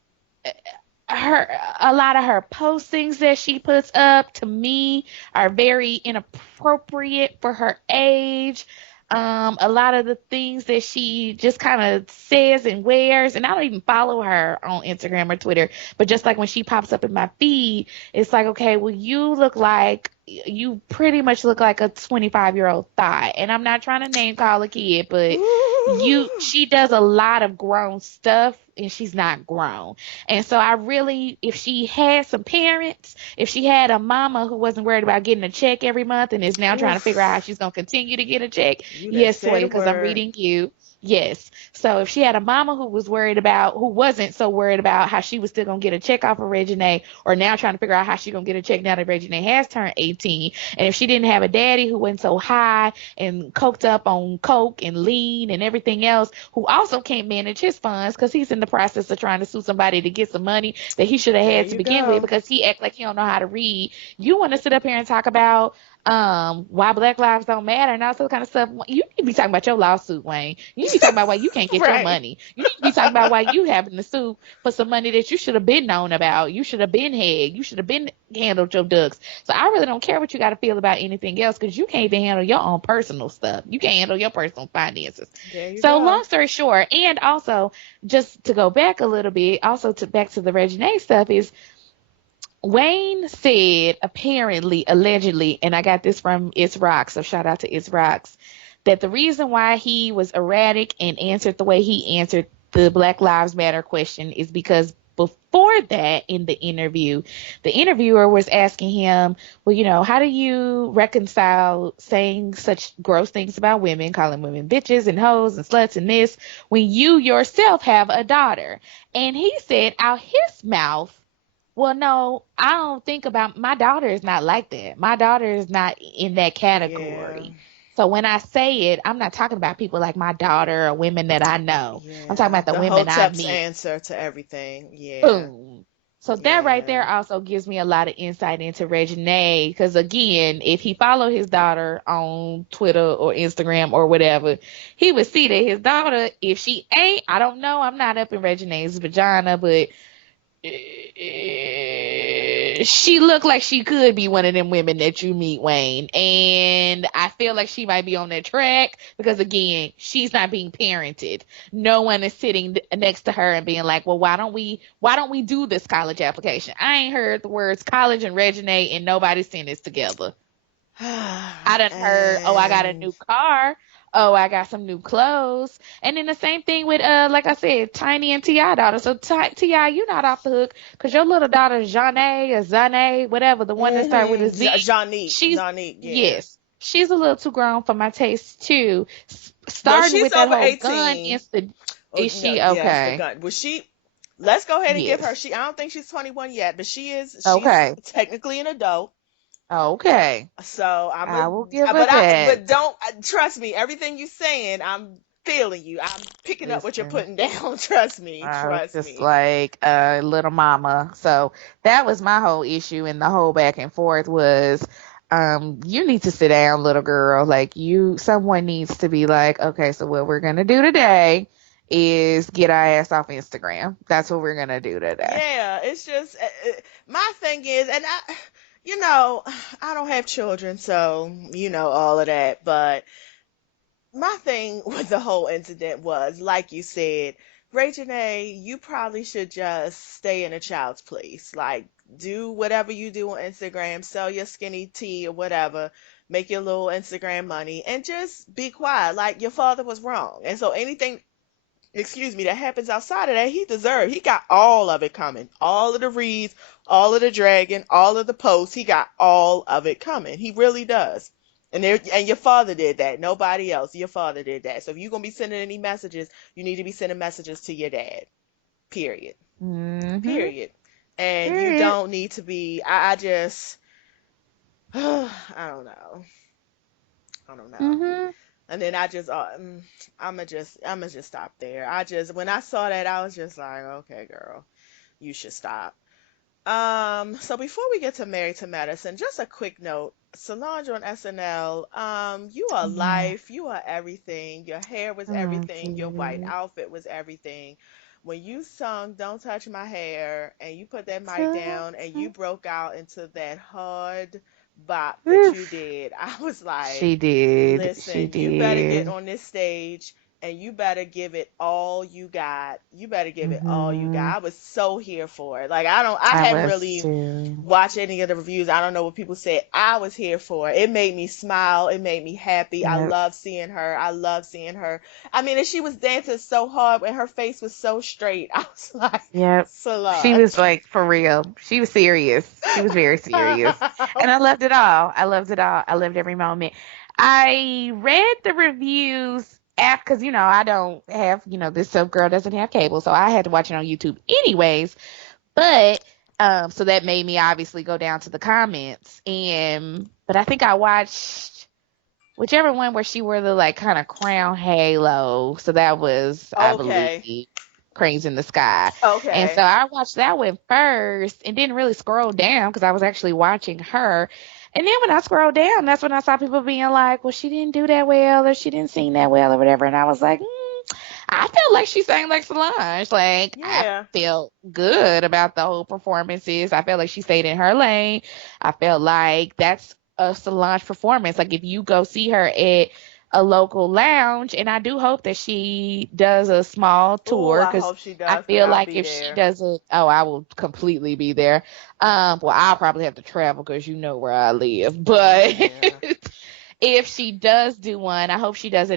her, a lot of her postings that she puts up to me are very inappropriate for her age. A lot of the things that she just kind of says and wears, and I don't even follow her on Instagram or Twitter, but just like when she pops up in my feed, it's like, okay, well, you pretty much look like a 25-year-old thigh. And I'm not trying to name call a kid, but Ooh. she does a lot of grown stuff and she's not grown. And so I really, if she had some parents, if she had a mama who wasn't worried about getting a check every month and is now trying to figure out how Oof. she's going to continue to get a check, You done yes, said Toya, a because I'm word. reading you. Yes. So if she had a mama who wasn't so worried about how she was still gonna get a check off of Regine, or now trying to figure out how she gonna get a check now that Regine has turned 18, and if she didn't have a daddy who went so high and coked up on coke and lean and everything else, who also can't manage his funds because he's in the process of trying to sue somebody to get some money that he should have There had to you begin with go. because he act like he don't know how to read. You want to sit up here and talk about why Black Lives don't matter and all that kind of stuff. You need to be talking about your lawsuit, Wayne. You need to be talking about why you can't get your Right. money. You need to be talking about why you having to sue for some money that you should have been known about. You should have been had. You should have been handled your ducks. So I really don't care what you got to feel about anything else because you can't even handle your own personal stuff. You can't handle your personal finances. There you So long go. story short, and also just to go back a little bit, also to back to the Regine stuff is Wayne said, apparently, allegedly, and I got this from It's Rocks, so shout out to It's Rocks, that the reason why he was erratic and answered the way he answered the Black Lives Matter question is because before that, in the interview, the interviewer was asking him, well, how do you reconcile saying such gross things about women, calling women bitches and hoes and sluts and this, when you yourself have a daughter? And he said out his mouth, well, no, I don't think about my daughter is not like that. My daughter is not in that Yeah. category. So when I say it, I'm not talking about people like my daughter or women that I know. I'm talking Yeah. about the The women I Hotep's meet. answer to everything. Yeah. Boom. So that right Yeah. there also gives me a lot of insight into Regine. Because again, if he followed his daughter on Twitter or Instagram or whatever, he would see that his daughter, if she ain't, I don't know, I'm not up in Regine's vagina, but she looked like she could be one of them women that you meet, Wayne. And I feel like she might be on that track because, again, she's not being parented. No one is sitting next to her and being like, well, why don't we do this college application? I ain't heard the words college and Regine and nobody seen this together. I done heard, oh, I got a And new car. Oh, I got some new clothes. And then the same thing with, like I said, Tiny and T.I. daughter. So T.I., you're not off the hook because your little daughter, Janae or Zane, whatever, the one that started with a Z, Janique, she's, Janique, yeah. yes, she's a little too grown for my taste too. No, Starting she's with that over whole gun 18. incident, Oh is no, she yes, the okay? gun. Was she? Let's go ahead and give her. Yes. She. I don't think she's 21 yet, but she is. She's Okay. technically an adult. Okay. So I'm a. I will give her But I. that. But don't trust me. Everything you saying, I'm feeling you. I'm picking up what you're Listen. putting down. Trust me. I was Trust just me. like little mama. So that was my whole issue, and the whole back and forth was, you need to sit down, little girl. Like someone needs to be like, okay, so what we're gonna do today is get our ass off Instagram. That's what we're gonna do today. Yeah, it's just my thing is, and you know, I don't have children, so you know all of that. But my thing with the whole incident was, like you said, Ray Janae, you probably should just stay in a child's place. Like, do whatever you do on Instagram, sell your skinny tea or whatever, make your little Instagram money, and just be quiet. Like, your father was wrong. And so anything, excuse me, that happens outside of that, he deserved. He got all of it coming. All of the reads, all of the dragging, all of the posts. He got all of it coming. He really does. And your father did that. Nobody else. Your father did that. So if you're gonna be sending any messages, you need to be sending messages to your dad. Period. Mm-hmm. Period. And you Period. don't need to be. I just. I don't know. I don't know. Mm-hmm. And then I'ma just stop there. When I saw that, I was just like, okay, girl, you should stop. So before we get to Married to Medicine, just a quick note. Solange on SNL, you are Yeah. life, you are everything. Your hair was Oh, everything, your white sweetie. outfit was everything. When you sung Don't Touch My Hair and you put that mic So, down and you so- broke out into that hard bop that you Oof. did, I was like, She did. She listen, you better get did. on this stage and you better give it all you got. You better give it all you Mm-hmm. got. I was so here for it. Like I I haven't was really too. watched any of the reviews. I don't know what people said. I was here for it. It made me smile. It made me happy. I Yep. love seeing her. I love seeing her. I mean, and she was dancing so hard and her face was so straight. I was like, Yep. She was Solange. like for real. She was serious. She was very serious. And I loved it all. I loved it all. I loved every moment. I read the reviews after, because, I don't have, this soap girl doesn't have cable. So I had to watch it on YouTube anyways. But, so that made me obviously go down to the comments. But I think I watched whichever one where she wore the like kind of crown halo. So that was, I believe, Okay. Cranes in the Sky. And so Okay. I watched that one first and didn't really scroll down because I was actually watching her. And then when I scrolled down, that's when I saw people being like, well, she didn't do that well or she didn't sing that well or whatever. And I was like, I felt like she sang like Solange. Like, I Yeah. felt good about the whole performances. I felt like she stayed in her lane. I felt like that's a Solange performance. Like, if you go see her at a local lounge, and I do hope that she does a small Oh, tour I because hope she I does because feel I'll like be if she there. does it, oh, I will completely be there. Well, I'll probably have to travel because you know where I live, Oh but yeah. if she does do one, I hope she does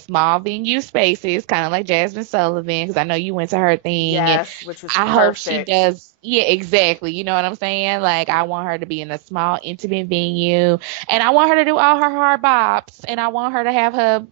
small venue spaces, kind of like Jasmine Sullivan, because I know you went to her thing, and Yes, which was I hope she perfect. does, yeah, exactly. You know what I'm saying? Like, I want her to be in a small, intimate venue, and I want her to do all her hard bops, and I want her to have her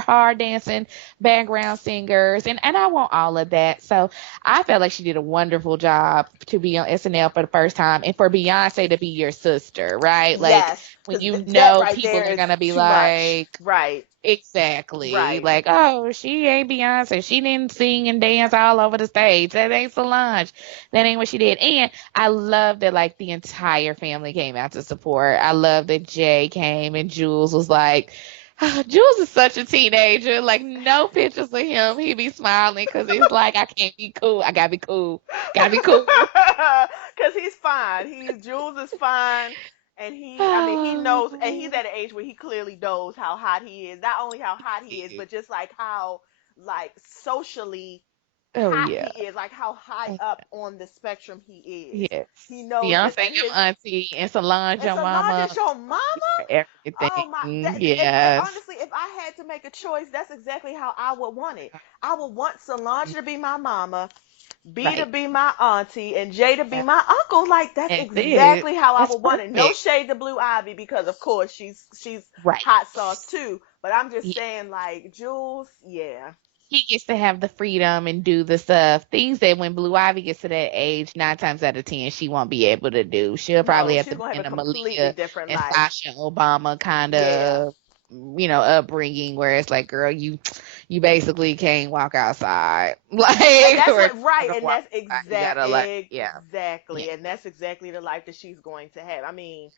hard dancing background singers, and I want all of that. So I felt like she did a wonderful job to be on SNL for the first time, and for Beyonce to be your sister, right? Like, Yes, when because you that know right people there are is gonna be too much. like, Right. exactly, Right. like, oh, she ain't Beyonce. She didn't sing and dance all over the stage. That ain't Solange. That ain't what she did. And I love that like the entire family came out to support. I love that Jay came and Jules was like, Jules is such a teenager. Like no pictures of him, he be smiling because he's like, I can't be cool. I gotta be cool. Gotta be cool. Cause he's fine. Jules is fine, and I mean, he knows, and he's at an age where he clearly knows how hot he is. Not only how hot he is, but just like how like socially Oh hot he yeah. is, like how high up on the spectrum he is. Yes. He knows this, Beyonce, and your auntie, and Solange, and your Solange is mama, your mama. Oh my! everything. If Yes. honestly, if I had to make a choice, that's exactly how I would want it. I would want Solange to be my mama, B to Right. be my auntie, and J to be Yeah. my uncle. Like that's That's it. exactly how I That's would want it. No perfect. shade to Blue Ivy because of course she's Right. hot sauce too. But I'm just Yeah. saying like Jules, yeah. He gets to have the freedom and do the stuff, things that when Blue Ivy gets to that age, 9 times out of 10, she won't be able to do. She'll No, probably have she's to be gonna have a in a completely Malia different and life. Sasha Obama kind Yeah. of, upbringing where it's like, girl, you basically can't walk outside, And like, that's or what right, to and walk that's outside. You gotta like, yeah, exactly, yeah, and that's exactly the life that she's going to have. I mean,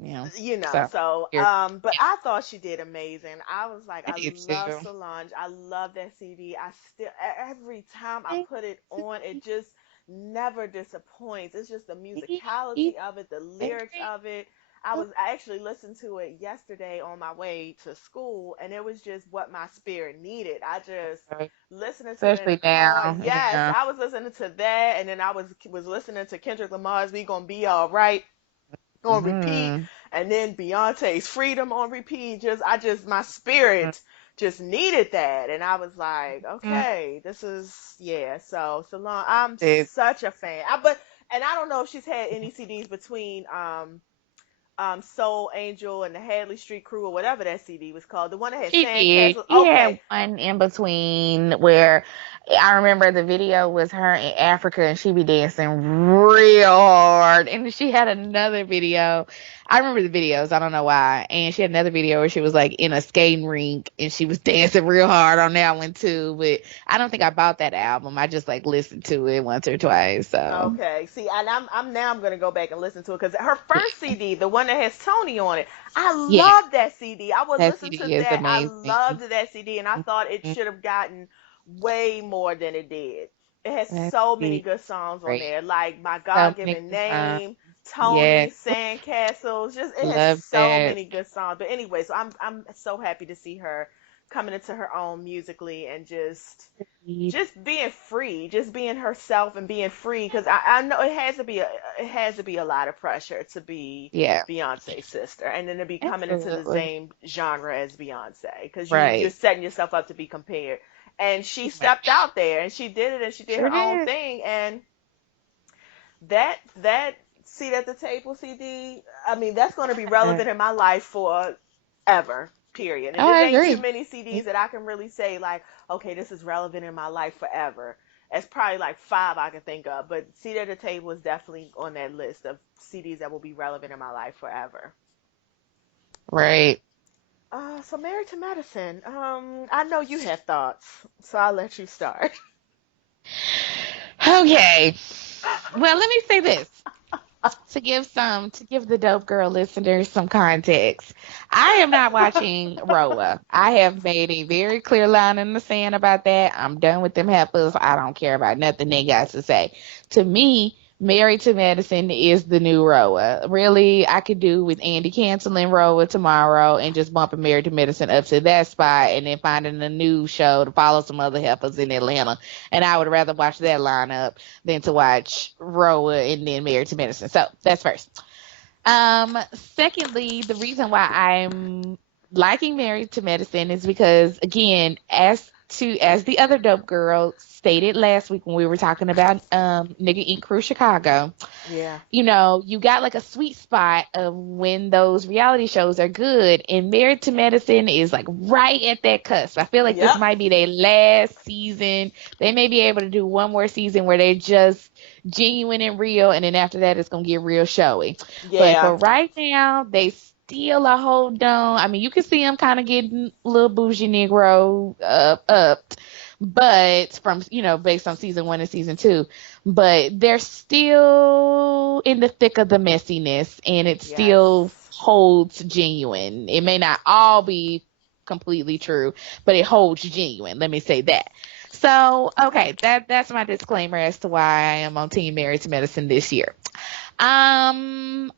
yeah. you know, So so here, but yeah, I thought she did amazing. I was like, I I did love too. Solange. I love that CD. I still every time I put it on, it just never disappoints. It's just the musicality of it, the lyrics of it. I actually listened to it yesterday on my way to school, and it was just what my spirit needed. I just listening to it in the Especially car. now, Yes, yeah. I was listening to that, and then I was listening to Kendrick Lamar's "We Gonna Be All Right" on repeat, Hmm. and then Beyonce's Freedom on repeat. My spirit just needed that, and I was like, okay, this is yeah. So long. I'm such a fan. And I don't know if she's had any CDs between Soul Angel and the Hadley Street Crew or whatever that CD was called. The one that had She did. Sandcastle. She Okay. had one in between where I remember the video was her in Africa and she be dancing real hard. And she had another video. I remember the videos. I don't know why. And she had another video where she was like in a skating rink and she was dancing real hard on that one too. But I don't think I bought that album. I just like listened to it once or twice. So Okay. See, and I'm gonna go back and listen to it because her yeah. first CD, the one that has Tony on it, I Yeah. love that CD. I would That listen to CD is that. I amazing. loved that CD, and I thought it Mhm. should have gotten way more than it did. It has That so many CD good songs on great. there, like My So many God-Given good songs. Name, Yeah. Tony, Sandcastles. Just it has Love so that. many good songs. But anyway, so I'm so happy to see her coming into her own musically and just being free, just being herself and being free. Because I know it has to be a lot of pressure to be Yeah, Beyonce's sister, and then to be coming into the absolutely. same genre as Beyonce, because you're Right. setting yourself up to be compared. And she Right. stepped out there and she did it and she did Sure her own did. thing. And that seat at the table CD, I mean, that's going to be Uh, relevant in my life for ever. Period. And oh, it I ain't too agree. many CDs that I can really say like, okay, this is relevant in my life forever. It's probably like five I can think of, but seat at the table is definitely on that list of CDs that will be relevant in my life forever. Right. So Married to Medicine. I know you have thoughts, so I'll let you start. Okay. Well, let me say this to give the dope girl listeners some context. I am not watching Roa. I have made a very clear line in the sand about that. I'm done with them heifers. I don't care about nothing they got to say. To me, Married to Medicine is the new Roa. Really, I could do with Andy canceling Roa tomorrow and just bumping Married to Medicine up to that spot and then finding a new show to follow some other heifers in Atlanta. And I would rather watch that lineup than to watch Roa and then Married to Medicine. So that's first. Um, Secondly, the reason why I'm liking Married to Medicine is because, again, as the other dope girl stated last week when we were talking about Nigga Ink Crew Chicago, Yeah. you got like a sweet spot of when those reality shows are good, and Married to Medicine is like right at that cusp. I feel like this Yep. might be their last season. They may be able to do one more season where they're just genuine and real, and then after that, it's gonna get real showy. But Yeah. for right now, they still a hold on. I mean, you can see them kind of getting a little bougie Negro up. but from, based on season one and season two, but they're still in the thick of the messiness, and it still Yes. holds genuine. It may not all be completely true, but it holds genuine. Let me say that. So, okay, that's my disclaimer as to why I am on Team Married to Medicine this year. Um,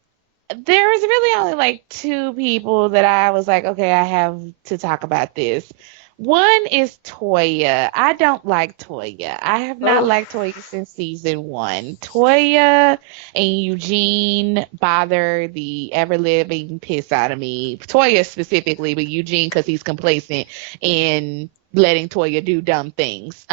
there was really only like two people that I was like, okay, I have to talk about this. One is Toya. I don't like Toya. I have not Ugh. liked Toya since season one. Toya and Eugene bother the ever living piss out of me. Toya specifically, but Eugene because he's complacent and letting Toya do dumb things.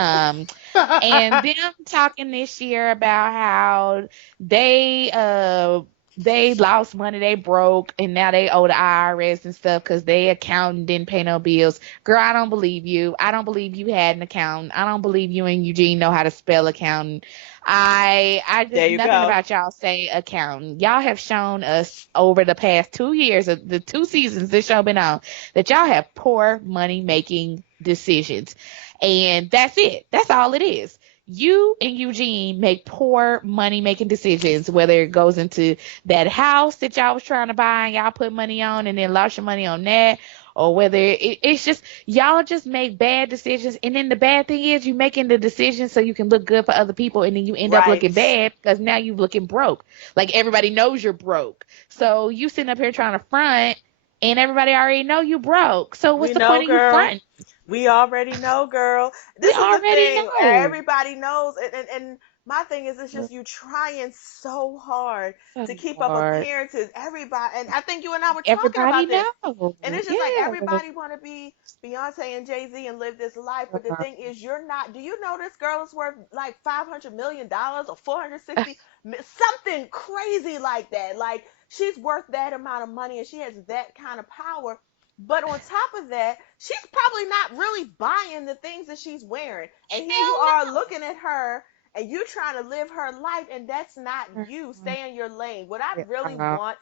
And them talking this year about how they uh they lost money, they broke, and now they owe the IRS and stuff because they accountant didn't pay no bills. Girl, I don't believe you. I don't believe you had an accountant. I don't believe you and Eugene know how to spell accountant. I just There you nothing go. about y'all say accountant. Y'all have shown us over the past 2 years, of the two seasons this show been on, that y'all have poor money making decisions. And that's it. That's all it is. You and Eugene make poor money making decisions, whether it goes into that house that y'all was trying to buy and y'all put money on and then lost your money on that, or whether it's just y'all just make bad decisions. And then the bad thing is you making the decisions so you can look good for other people, and then you end up looking Right. bad because now you looking broke. Like everybody knows you're broke. So you sitting up here trying to front, and everybody already know you broke. So what's We the know, point of you girl. fronting? We already know, girl. We This is the already thing. know. Everybody knows. And my thing is, it's just you trying so hard So to keep up hard. appearances. Everybody, and I think you and I were talking Everybody about this. know. And it's just like Yeah. everybody want to be Beyonce and Jay-Z and live this life. But the thing is, you're not. Do you know this girl is worth like $500 million or 460, something crazy like that? Like she's worth that amount of money and she has that kind of power. But on top of that, she's probably not really buying the things that she's wearing. And here you Hell are looking at her and you trying to live her life, and that's not you. no. Stay in your lane. What I really Yeah. want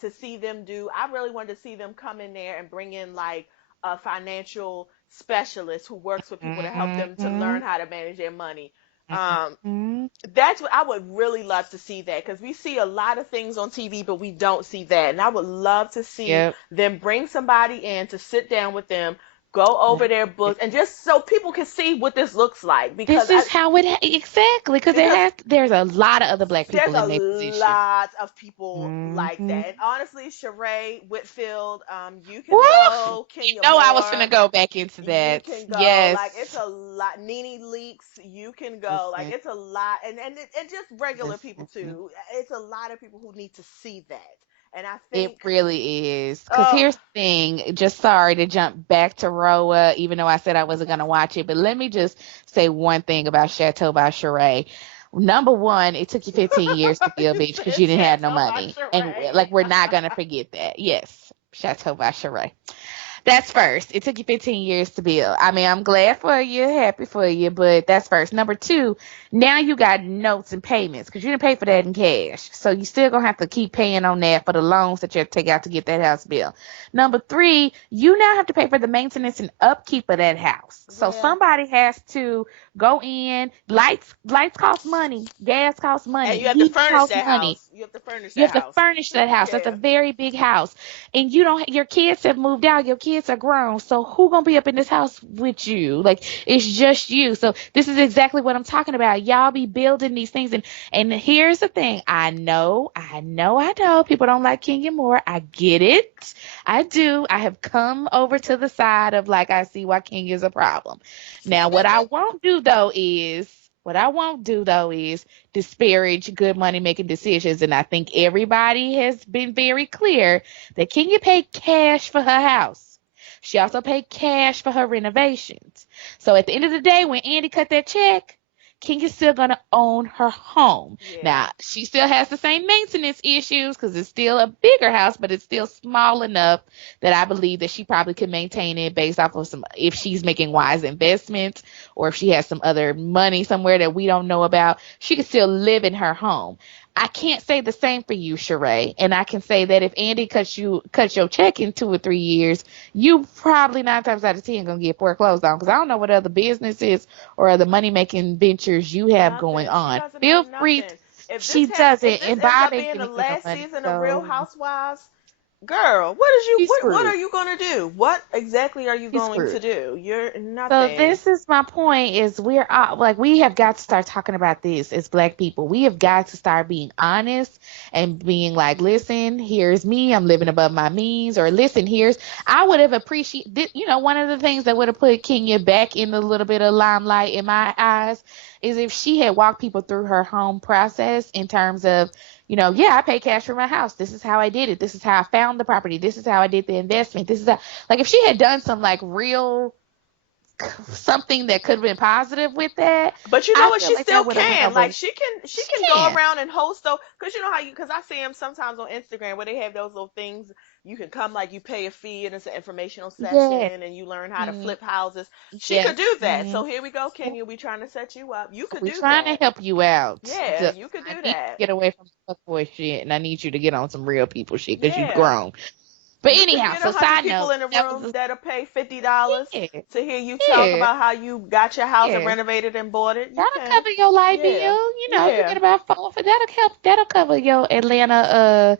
to see them do, I really want to see them come in there and bring in like a financial specialist who works with people to help them to learn Mhm. how to manage their money. Um, Mhm. that's what I would really love to see, that because we see a lot of things on TV, but we don't see that. And I would love to see Yep. them bring somebody in to sit down with them, go over That's their it. books, and just so people can see what this looks like. This is how exactly, because Because there's a lot of other black there's people a in their position. lot of people like Mhm. that. And honestly, Sheree Whitfield, you Woo! can go. You Kenya know I was gonna Moore, go back into you that. can go. Like it's Yes. a lot. Nene Leaks, you can go. Like Listen. it's a lot, and just regular people Listen. too. It's a lot of people who need to see that. And I It think, really is. Because oh, here's the thing, just sorry to jump back to Roa, even though I said I wasn't going to watch it, but let me just say one thing about Chateau by Sheree. Number one, it took you 15 years to be a you bitch because said you didn't have no Chateau by money. And Sheree. like, we're not going to forget that. Yes, Chateau by Sheree. That's first. It took you 15 years to build. I mean, I'm glad for you, happy for you, but that's first. Number two, now you got notes and payments because you didn't pay for that in cash. So you still gonna have to keep paying on that for the loans that you have to take out to get that house built. Number three, you now have to pay for the maintenance and upkeep of that house. So Yeah. somebody has to go in. Lights cost money. Gas costs And money. you have to Heat furnish costs that money. house. You have to furnish You that have to house. furnish that house. That's a Yeah. very big house. And you don't your kids have moved out. Your kids are grown. So who gonna be up in this house with you? Like it's just you. So this is exactly what I'm talking about. Y'all be building these things, and here's the thing. I know people don't like Kenya Moore. I get it. I do. I have come over to the side of like I see why Kenya's a problem. Now what I won't do though is disparage good money making decisions. And I think everybody has been very clear that Kenya paid cash for her house. She also paid cash for her renovations. So at the end of the day, when Andy cut that check, Kenya's still going to own her home. Yeah. Now, she still has the same maintenance issues because it's still a bigger house, but it's still small enough that I believe that she probably could maintain it based off of if she's making wise investments or if she has some other money somewhere that we don't know about, she could still live in her home. I can't say the same for you, Sheree. And I can say that if Andy cuts your check in 2 or 3 years, you probably 9 times out of 10 gonna get foreclosed on. Because I don't know what other businesses or other money making ventures you have going Nothing. She on. doesn't have Feel free. nothing. If this She happen, doesn't, if this and ends Bob up ain't being the giving you no last money, season of Real so Housewives, girl, she's what screwed. are you gonna do? What exactly are you She's going to screwed. do? You're So nothing. this is my point is we're like we have got to start talking about this as black people. We have got to start being honest and being like, listen, here's me, I'm living above my means, or listen, here's I would have appreciated one of the things that would have put Kenya back in a little bit of limelight in my eyes is if she had walked people through her home process in terms of yeah, I pay cash for my house. This is how I did it. This is how I found the property. This is how I did the investment. This is how, like if she had done some like real something that could have been positive with that, But you know I what? feel She like still that would have went can. over. Like she She can go can. around and host though, because you know how you. Because I see them sometimes on Instagram where they have those little things. You can come like you pay a fee and it's an informational Yeah. session and you learn how to Mm, flip houses. She yeah. could do that. Mm, So here we go, yeah. Kenya. We trying to set you up. You could We do trying to that. help you out. Yeah, you could I do need you to that. get away from fuckboy shit, and I need you to get on some real people shit because you've Yeah. grown. But You could anyhow, get a so hundred side people note, in a that was room that'll pay $50 yeah, to hear you talk yeah, about how you got your house and yeah. renovated and bought it. You That'll can. cover your light bill. Yeah. You get Yeah. about four for that'll help. That'll cover your Atlanta,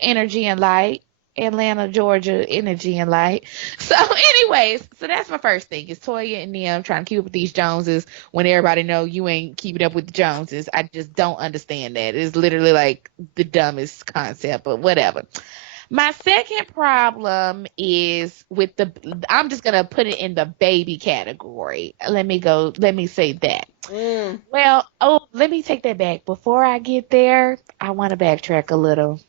energy and light. Atlanta, Georgia, energy and light. So, anyways, so that's my first thing is Toya and them trying to keep up with these Joneses when everybody know you ain't keeping up with the Joneses. I just don't understand that. It's literally like the dumbest concept, but whatever. My second problem is with I'm just going to put it in the baby category. Let me say that. Mm. Well, oh, let me take that back. Before I get there, I want to backtrack a little.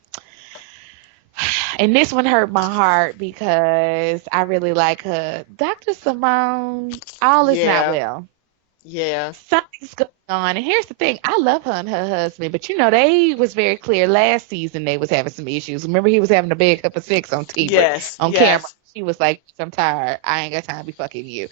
And this one hurt my heart because I really like her. Dr. Simone, all is not Yeah. well. Yeah. Something's going on. And here's the thing, I love her and her husband, but they was very clear last season they was having some issues. Remember he was having a big cup of sex on TV Yes. on camera. Yes. She was like, I'm tired. I ain't got time to be fucking you.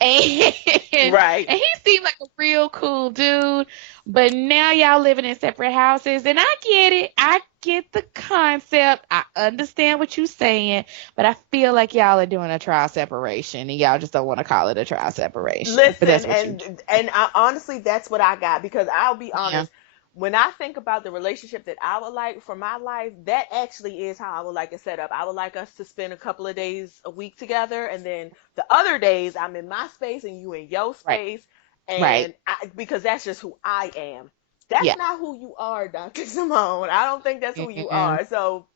And Right. and he seemed like a real cool dude. But now y'all living in separate houses. And I get it. I get the concept. I understand what you're saying. But I feel like y'all are doing a trial separation and y'all just don't want to call it a trial separation. But Listen, that's what you and honestly, that's what I got because I'll be yeah. honest. When I think about the relationship that I would like for my life, that actually is how I would like it set up. I would like us to spend a couple of days a week together, and then the other days I'm in my space and you in your Right. space, Right. because that's just who I am. That's Yeah. not who you are, Dr. Simone. I don't think that's who you Yeah. are. So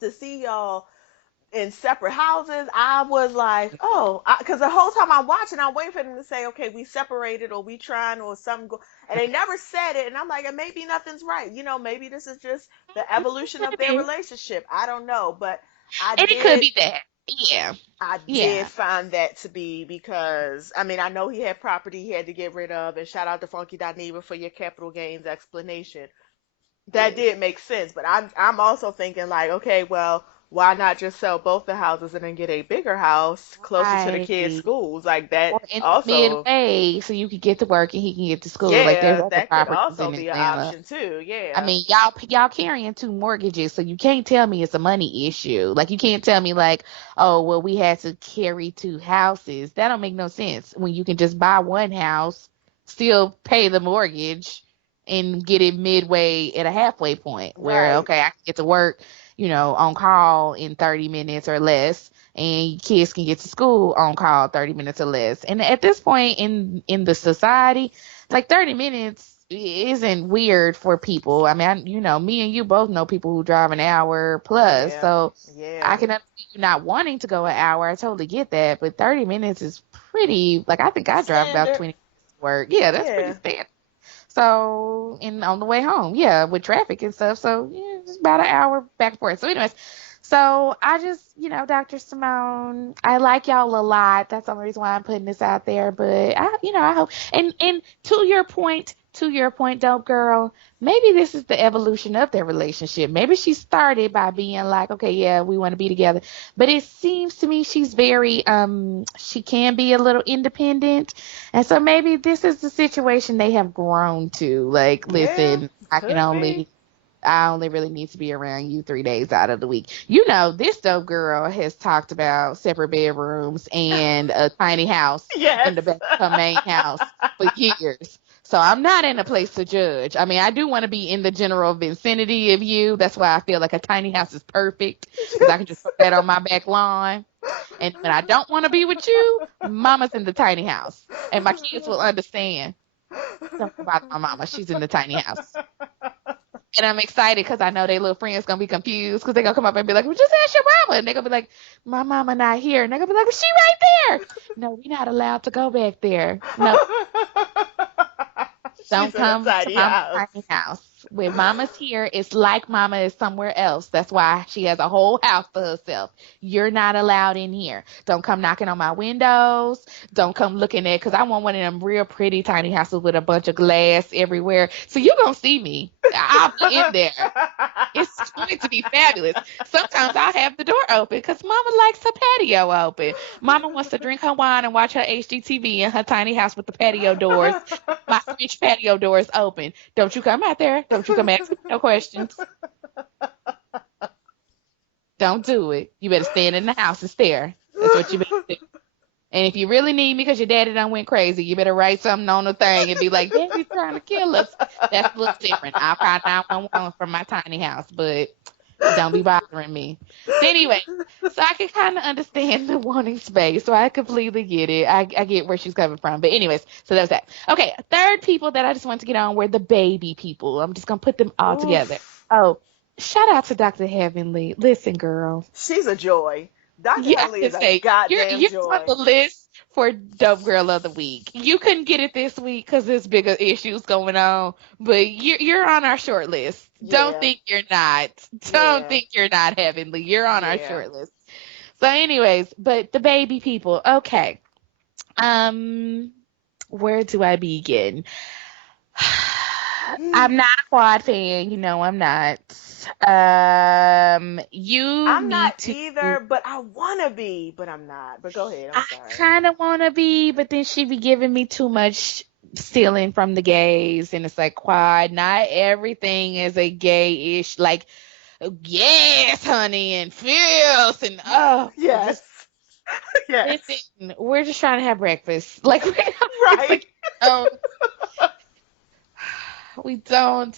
to see y'all in separate houses, I was like, oh, because the whole time I'm watching, I'm waiting for them to say, okay, we separated or we trying or something, and they never said it, and I'm like, and maybe nothing's right, maybe this is just the evolution of their Maybe. relationship. I don't know, but I And it could did. be that. Yeah. I did Yeah. find that to be because I mean I know he had property he had to get rid of, and shout out to Funky Dineva for your capital gains explanation. That did make sense, but I'm also thinking like, okay, well, why not just sell both the houses and then get a bigger house closer to the kids' Right. schools? Like that Or in the also, midway so you could get to work and he can get to school. Like there's yeah, other that could properties also in be an Atlanta. option too. I Yeah. mean, y'all carrying two mortgages, so you can't tell me it's a money issue. Like you can't tell me like, oh, well, we had to carry two houses. That don't make no sense when you can just buy one house, still pay the mortgage, and get it midway at a halfway point where Right. okay, I can get to work, on call in 30 minutes or less, and kids can get to school on call 30 minutes or less. And at this point in the society, like 30 minutes isn't weird for people. I mean, me and you both know people who drive an hour plus. Yeah. So I Yeah. can understand you not wanting to go an hour. I totally get that. But 30 minutes is pretty, like, I think I drive about Standard. 20 minutes to work. Yeah, that's pretty Yeah. standard. So, and on the way home, yeah, with traffic and stuff. So, yeah, it's about an hour back and forth. So, anyways, so I just, Dr. Simone, I like y'all a lot. That's the only reason why I'm putting this out there. But I hope, and to your point, to your point, dope girl, maybe this is the evolution of their relationship. Maybe she started by being like, okay, yeah, we want to be together. But it seems to me she's very, she can be a little independent. And so maybe this is the situation they have grown to. Like, Yeah, listen, could be. I only really need to be around you 3 days out of the week. You know, this dope girl has talked about separate bedrooms and a tiny house in Yes. the back of her main house for years. So I'm not in a place to judge. I mean, I do want to be in the general vicinity of you. That's why I feel like a tiny house is perfect because I can just put that on my back lawn. And when I don't want to be with you, mama's in the tiny house. And my kids will understand. Don't bother my mama. She's in the tiny house. And I'm excited because I know their little friends gonna be confused because they're gonna come up and be like, well, just ask your mama. And they're gonna be like, my mama not here. And they're gonna be like, well, she right there. No, we're not allowed to go back there. No, don't She's in a come to tiny mama's house. tiny house. When mama's here, it's like mama is somewhere else. That's why she has a whole house to herself. You're not allowed in here. Don't come knocking on my windows. Don't come looking at, because I want one of them real pretty tiny houses with a bunch of glass everywhere. So you're going to see me. I'll be in there. It's going to be fabulous. Sometimes I'll have the door open because mama likes her patio open. Mama wants to drink her wine and watch her HGTV in her tiny house with the patio doors, my French patio doors open. Don't you come out there. Don't you come ask me no questions. Don't do it. You better stand in the house and stare. That's what you better do. And if you really need me because your daddy done went crazy, you better write something on the thing and be like, Daddy's trying to kill us. That's a little different. I'll call 911 from my tiny house, but don't be bothering me. So anyway, so I can kind of understand the wanting space. So I completely get it. I get where she's coming from. But anyways, so that was that. Okay, third people that I just want to get on were the baby people. I'm just going to put them all together. Oof. Oh, shout out to Dr. Heavenly. Listen, girl. She's a joy. Dr. You have Headley to is a say goddamn you're on joy. the list for Dope Girl of the Week. You couldn't get it this week because there's bigger issues going on, but you're on our short list. Don't Yeah, think you're not. Don't yeah, think you're not, Heavenly. You're on our yeah. short list. So, anyways, but the baby people. Okay. Um, where do I begin? I'm not a quad fan. You know I'm not. You I'm not need to. either, but I want to be, but I'm not. But go ahead. I'm I sorry. kind of want to be, but then she be giving me too much stealing from the gays, and it's like, quad, not everything is a gay-ish, like, yes, honey, and fierce, and oh, Yes. just Yes. listen, we're just trying to have breakfast. Like, it's Right. like, oh, we don't.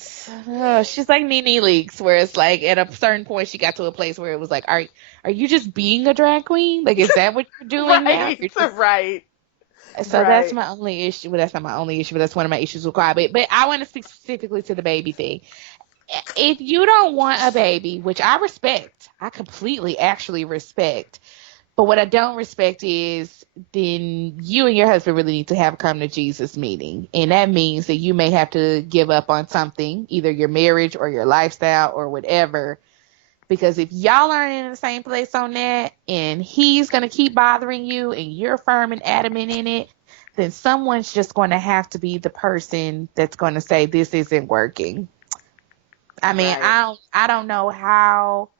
She's like Nene Leaks, where it's like at a certain point she got to a place where it was like, are you just being a drag queen? Like, is that what you're doing now? Right. You're just Right. So that's Right. my only issue. Well, that's not my only issue, but that's one of my issues with Quiet. But I want to speak specifically to the baby thing. If you don't want a baby, which I respect, I completely actually respect. But what I don't respect is then you and your husband really need to have a come to Jesus meeting. And that means that you may have to give up on something, either your marriage or your lifestyle or whatever, because if y'all aren't in the same place on that and he's going to keep bothering you and you're firm and adamant in it, then someone's just going to have to be the person that's going to say this isn't working. I mean, Right. I don't know how.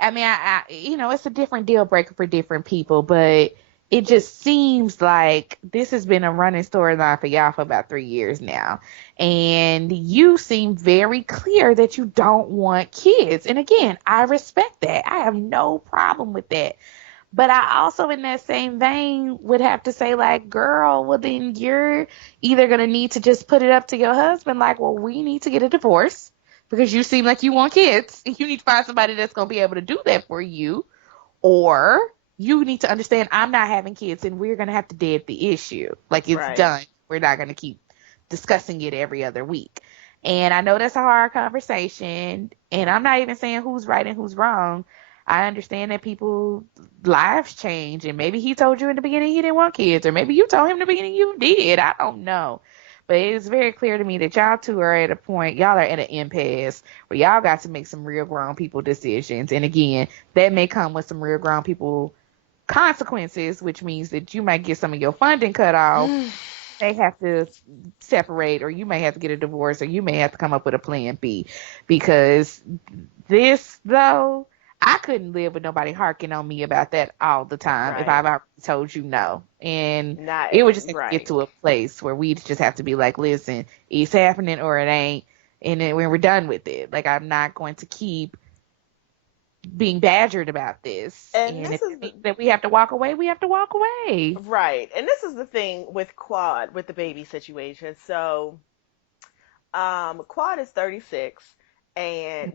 I mean, it's a different deal breaker for different people, but it just seems like this has been a running storyline for y'all for about 3 years now. And you seem very clear that you don't want kids. And again, I respect that. I have no problem with that. But I also, in that same vein, would have to say, like, girl, well, then you're either going to need to just put it up to your husband, like, well, we need to get a divorce because you seem like you want kids. You need to find somebody that's going to be able to do that for you. Or you need to understand I'm not having kids and we're going to have to dead the issue. Like, it's Right. done. We're not going to keep discussing it every other week. And I know that's a hard conversation. And I'm not even saying who's right and who's wrong. I understand that people lives change, and maybe he told you in the beginning he didn't want kids, or maybe you told him in the beginning you did. I don't know. But it's very clear to me that y'all two are at a point, y'all are at an impasse where y'all got to make some real grown people decisions. And again, that may come with some real grown people consequences, which means that you might get some of your funding cut off. may have to separate, or you may have to get a divorce, or you may have to come up with a plan B, because this though, I couldn't live with nobody harking on me about that all the time if Right. I've already told you no. And Not it would just have to get right. to a place where we just have to be like, listen, it's happening or it ain't, and then when we're done with it, like, I'm not going to keep being badgered about this. And And this if is it means that we have to walk away, we have to walk away. right. And this is the thing with Quad with the baby situation. So, Quad is 36 and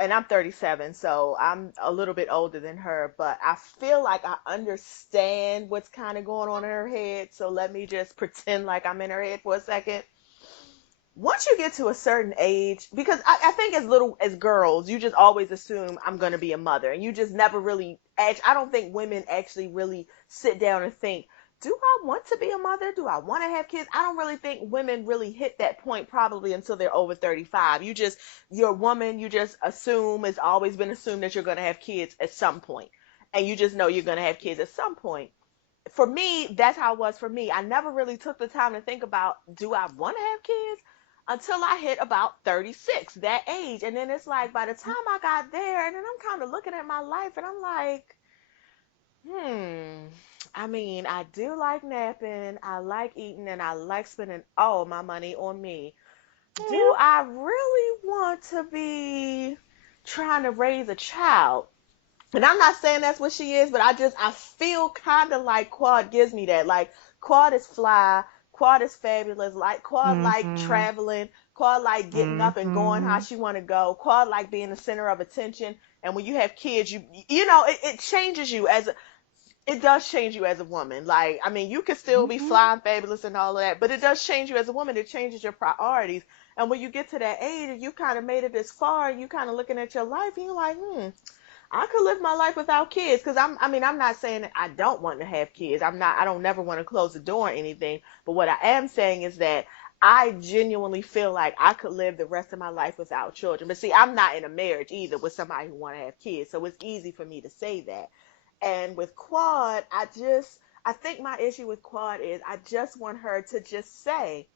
I'm 37, so I'm a little bit older than her, but I feel like I understand what's kind of going on in her head. So let me just pretend like I'm in her head for a second. Once you get to a certain age, because I think as little as girls, you just always assume I'm going to be a mother, and you just never really I don't think women actually really sit down and think, do I want to be a mother? Do I want to have kids? I don't really think women really hit that point probably until they're over 35. You're a woman, you just assume, it's always been assumed that you're going to have kids at some point, and you just know you're going to have kids at some point. For me, that's how it was for me. I never really took the time to think about, do I want to have kids, until I hit about 36, that age. And then it's like, by the time I got there, and then I'm kind of looking at my life and I'm like, hmm, I mean, I do like napping, I like eating, and I like spending all my money on me. Do Yeah. I really want to be trying to raise a child? And I'm not saying that's what she is, but I feel kind of like Quad gives me that. Like, Quad is fly, Quad is fabulous, like Quad like Mhm. traveling, Quad like getting up and going how Mhm. she want to go, Quad like being the center of attention. And when you have kids, it changes you as a, it does change you as a woman. Like, I mean, you can still be Mhm. flying fabulous and all of that, but it does change you as a woman. It changes your priorities. And when you get to that age and you kind of made it this far, and you kind of looking at your life and you're like, I could live my life without kids, because I mean, I'm not saying that I don't want to have kids. I don't never want to close the door or anything. But what I am saying is that I genuinely feel like I could live the rest of my life without children. But see, I'm not in a marriage either with somebody who want to have kids, so it's easy for me to say that. And with Quad, I think my issue with Quad is I just want her to just say,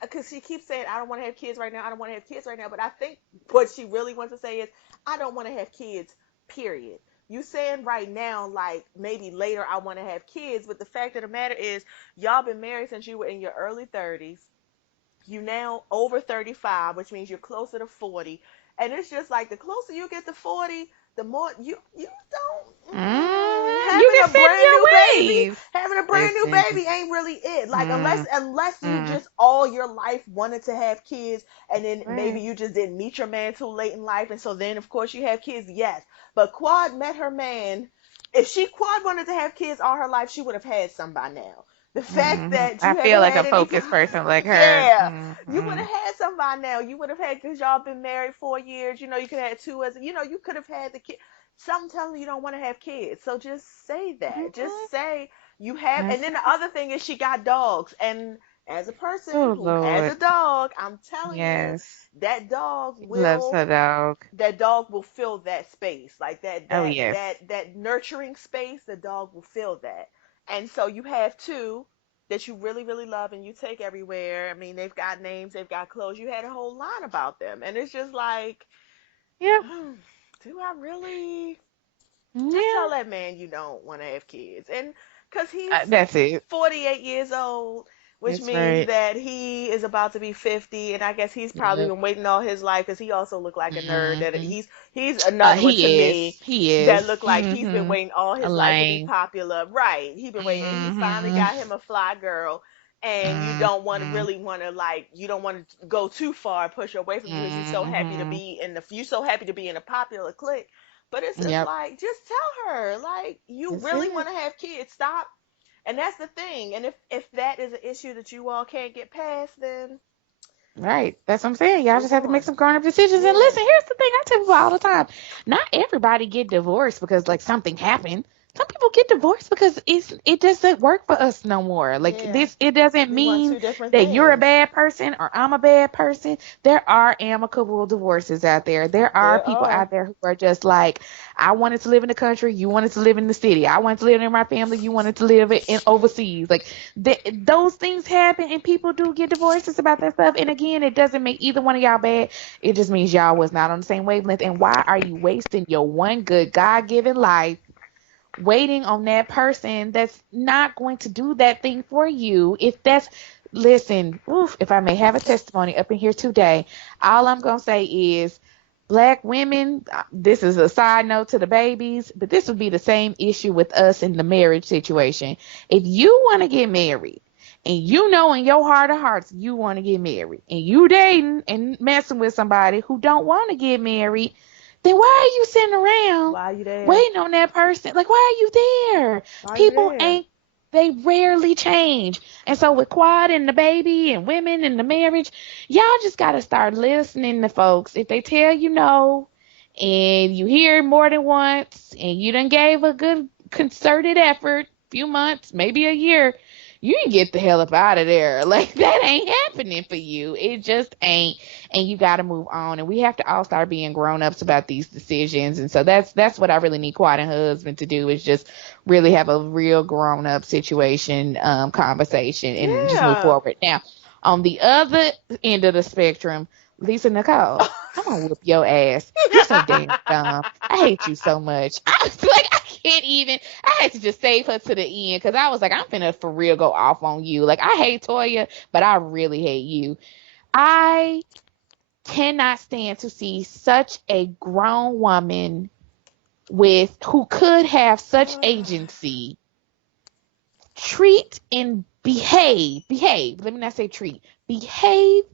because she keeps saying, I don't want to have kids right now. I don't want to have kids right now. But I think what she really wants to say is, I don't want to have kids, period. You saying right now, like maybe later I want to have kids. But the fact of the matter is, y'all been married since you were in your early 30s. You now over 35, which means you're closer to 40. And it's just like, the closer you get to 40, the more you don't You having get a set in brand new your baby, ways. having a brand new Listen. baby ain't really it. Like, unless Mm, unless you mm. just all your life wanted to have kids, and then maybe Right. you just didn't meet your man too late in life, and so then of course you have kids, yes. But Quad met her man. If she Quad wanted to have kids all her life, she would have had some by now. The fact that I you feel haven't like a had any, focused person like her. yeah, you would have had some by now. You would have had, because y'all been married 4 years. You could have had two as, you could have had the kid. Some telling you don't want to have kids, so just say that. Mhm. Just say you have. And That's then it. the other thing is, she got dogs, and as a person Oh who has a Lord. dog, I'm telling you, Yes. that dog He loves will her dog. that dog will fill that space, like that Oh that yes. that that nurturing space. The dog will fill that. And so you have two that you really really love and you take everywhere. I mean, they've got names, they've got clothes, you had a whole line about them, and it's just like, Yep. do I really? Just Yeah. tell that man you don't want to have kids. And because he's That's it. 48 years old, which That's means right. that he is about to be 50. And I guess he's probably Yep. been waiting all his life, because he also looked like a nerd. That Hmm. he's another one to He is. me He that is. looked like he's been Hmm. waiting all A his life to be lame. popular. Right. He's been waiting, and he finally Hmm. got him a fly girl. And you don't want to Hmm. really want to, like, you don't want to go too far and push her away from you, because Hmm. you so happy to be in a popular clique. But it's just Yep. like, just tell her, like, you That's really it. want to have kids. Stop. And that's the thing. And if that is an issue that you all can't get past, then Right. That's what I'm saying. Y'all just move have to make on. some grown up decisions. And Yeah. listen, here's the thing I tell people all the time. Not everybody get divorced because like something happened. some people get divorced because it doesn't work for us no more. Like Yeah. this, it doesn't We want mean two different that you're a things. bad person or I'm a bad person. There are amicable divorces out there. There are There people are. out there who are just like, I wanted to live in the country, you wanted to live in the city. I wanted to live in my family, you wanted to live in overseas. Like those things happen, and people do get divorces about that stuff. And again, it doesn't make either one of y'all bad. It just means y'all was not on the same wavelength. And why are you wasting your one good God given life waiting on that person that's not going to do that thing for you? If that's, listen, oof, if I may have a testimony up in here today, all I'm going to say is, black women, this is a side note to the babies, but this would be the same issue with us in the marriage situation. If you want to get married, and you know in your heart of hearts you want to get married, and you dating and messing with somebody who don't want to get married, then why are you sitting around Why you there? waiting on that person? Like, why are you there? Why you People there? ain't, they rarely change. And so with Quad and the baby and women and the marriage, y'all just got to start listening to folks. If they tell you no and you hear it more than once and you done gave a good concerted effort, few months, maybe a year, you can get the hell up out of there. Like, that ain't happening for you. It just ain't. And you got to move on. And we have to all start being grown-ups about these decisions. And so that's what I really need Quad and husband to do, is just really have a real grown-up situation, conversation, and just move Yeah. forward. Now, on the other end of the spectrum, Lisa Nicole, I'm gonna whoop your ass. You're so damn dumb. I hate you so much. I was like, I can't even. I had to just save her to the end because I was like, I'm finna for real go off on you. Like, I hate Toya, but I really hate you. I cannot stand to see such a grown woman with who could have such agency treat and behave, let me not say treat, behave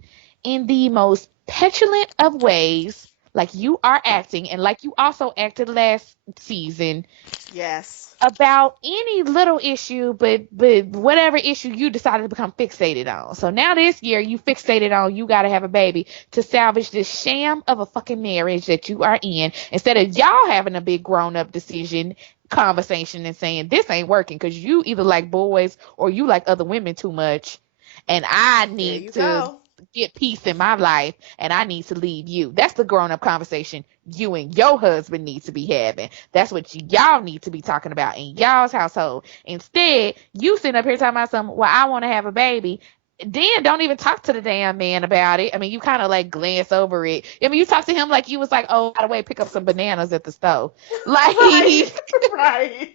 in the most petulant of ways, like you are acting and like you also acted last season, Yes. about any little issue, but whatever issue you decided to become fixated on. So now this year you fixated on you got to have a baby to salvage this sham of a fucking marriage that you are in, instead of y'all having a big grown up decision conversation and saying this ain't working because you either like boys or you like other women too much, and I There need you to go. get peace in my life and I need to leave you. That's the grown up conversation you and your husband need to be having. That's what y'all need to be talking about in y'all's household. Instead, you sitting up here talking about something, well, I want to have a baby. Then don't even talk to the damn man about it. I mean, you kind of like glance over it. I mean, you talk to him like you was like, oh, by the way, pick up some bananas at the stove. Like, Right. Right.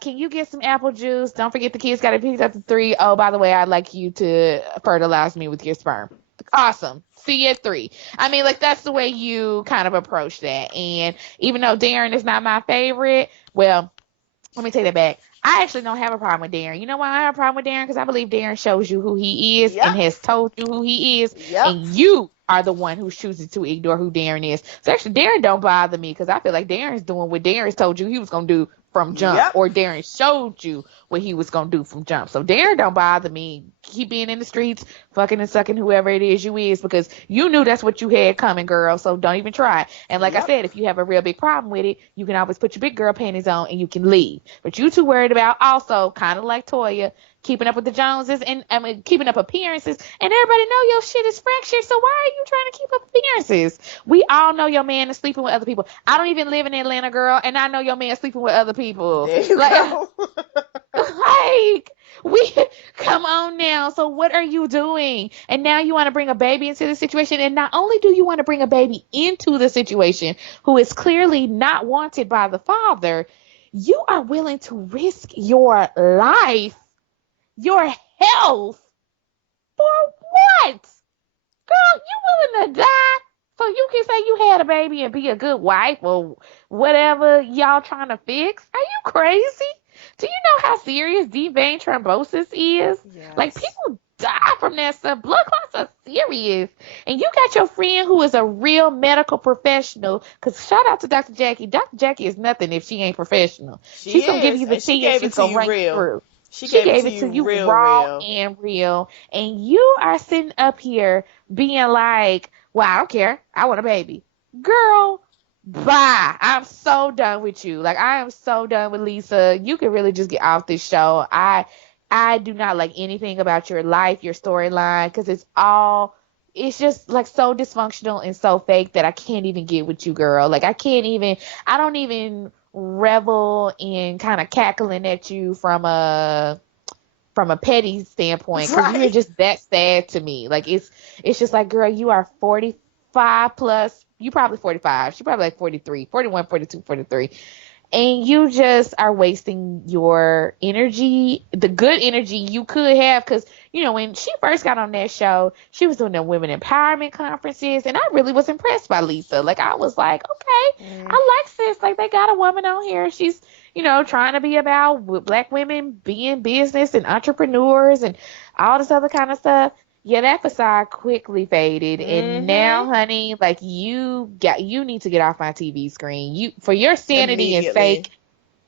can you get some apple juice? Don't forget the kids got to pick up the 3. Oh, by the way, I'd like you to fertilize me with your sperm. Awesome. See you at 3. I mean, like, that's the way you kind of approach that. And even though Darren is not my favorite, well, let me take that back. I actually don't have a problem with Darren. You know why I have a problem with Darren? Because I believe Darren shows you who he is and Yep. has told you who he is, and Yep. you are the one who's choosing to ignore who Darren is. So actually, Darren don't bother me because I feel like Darren's doing what Darren's told you he was gonna do from jump, Yep. or Darren showed you what he was gonna do from jump. So Darren don't bother me. Keep being in the streets, fucking and sucking whoever it is you is, because you knew that's what you had coming, girl. So don't even try. And like I Yep. said, if you have a real big problem with it, you can always put your big girl panties on and you can leave. But you too worried about also, kind of like Toya, keeping up with the Joneses and I mean keeping up appearances, and everybody know your shit is fractured. So why are you trying to keep up appearances? We all know your man is sleeping with other people. I don't even live in Atlanta, girl, and I know your man is sleeping with other people. There you Like, go. like we come on now. So what are you doing? And now you want to bring a baby into the situation, and not only do you want to bring a baby into the situation who is clearly not wanted by the father, you are willing to risk your life, your health, for what? Girl, you willing to die so you can say you had a baby and be a good wife or whatever y'all trying to fix? Are you crazy? Do you know how serious deep vein thrombosis is? Like, Yes. people die from that stuff. Blood clots are serious. And you got your friend who is a real medical professional. Because shout out to Dr. Jackie. Dr. Jackie is nothing if she ain't professional. She She's going to give is. you the And she tea and gave it she's to going to you run you real. through. She She gave it gave to it you to you real, raw real. and real. And you are sitting up here being like, well, I don't care. I want a baby. Girl, Bye. I'm so done with you. Like, I am so done with Lisa. You can really just get off this show. I do not like anything about your life, your storyline, because it's just like so dysfunctional and so fake that I can't even get with you, girl. Like, I don't even revel in kind of cackling at you from a petty standpoint, because you are Right. just that sad to me. Like, it's just like, girl, you are 45 plus. You probably 45. She probably like 43, 41, 42, 43. And you just are wasting your energy, the good energy you could have. Because, when she first got on that show, she was doing the women empowerment conferences. And I really was impressed by Lisa. Like, I was like, okay, Mm, I like sis. Like, they got a woman on here. She's, trying to be about black women being business and entrepreneurs and all this other kind of stuff. Yeah, that facade quickly faded, and now, mm-hmm. honey, like, you need to get off my TV screen. You, for your sanity and Immediately. sake,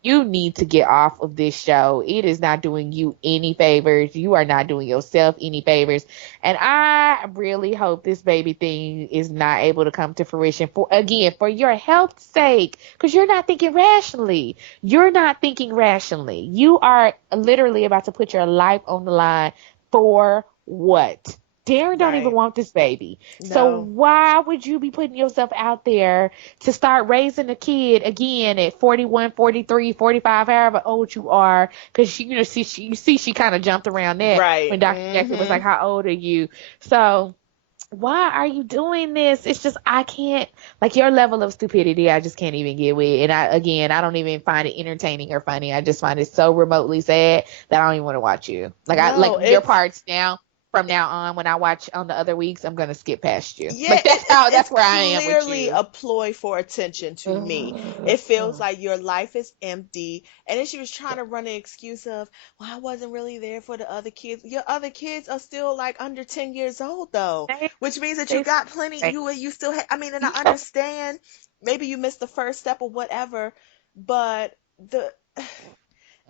you need to get off of this show. It is not doing you any favors. You are not doing yourself any favors. And I really hope this baby thing is not able to come to fruition, for your health's sake, because you're not thinking rationally. You're not thinking rationally. You are literally about to put your life on the line for what? Darren don't even Right. want this baby. So No. why would you be putting yourself out there to start raising a kid again at 41, 43, 45, however old you are? Because she kind of jumped around that Right. when Dr. Jackson was Mm-hmm. like, "How old are you?" So why are you doing this? It's just, I can't, like, your level of stupidity, I just can't even get with. And I don't even find it entertaining or funny. I just find it so remotely sad that I don't even want to watch you. Like No, your it's parts now. From now on, when I watch on the other weeks, I'm gonna skip past you. yeah, Like, it's that's where I am with clearly you. a ploy for attention to me. Ugh. It feels like your life is empty. And then she was trying to run the excuse of, well, I wasn't really there for the other kids. Your other kids are still like under 10 years old though, They, which means that you they, got plenty, you still have, I mean, and I understand maybe you missed the first step or whatever, but the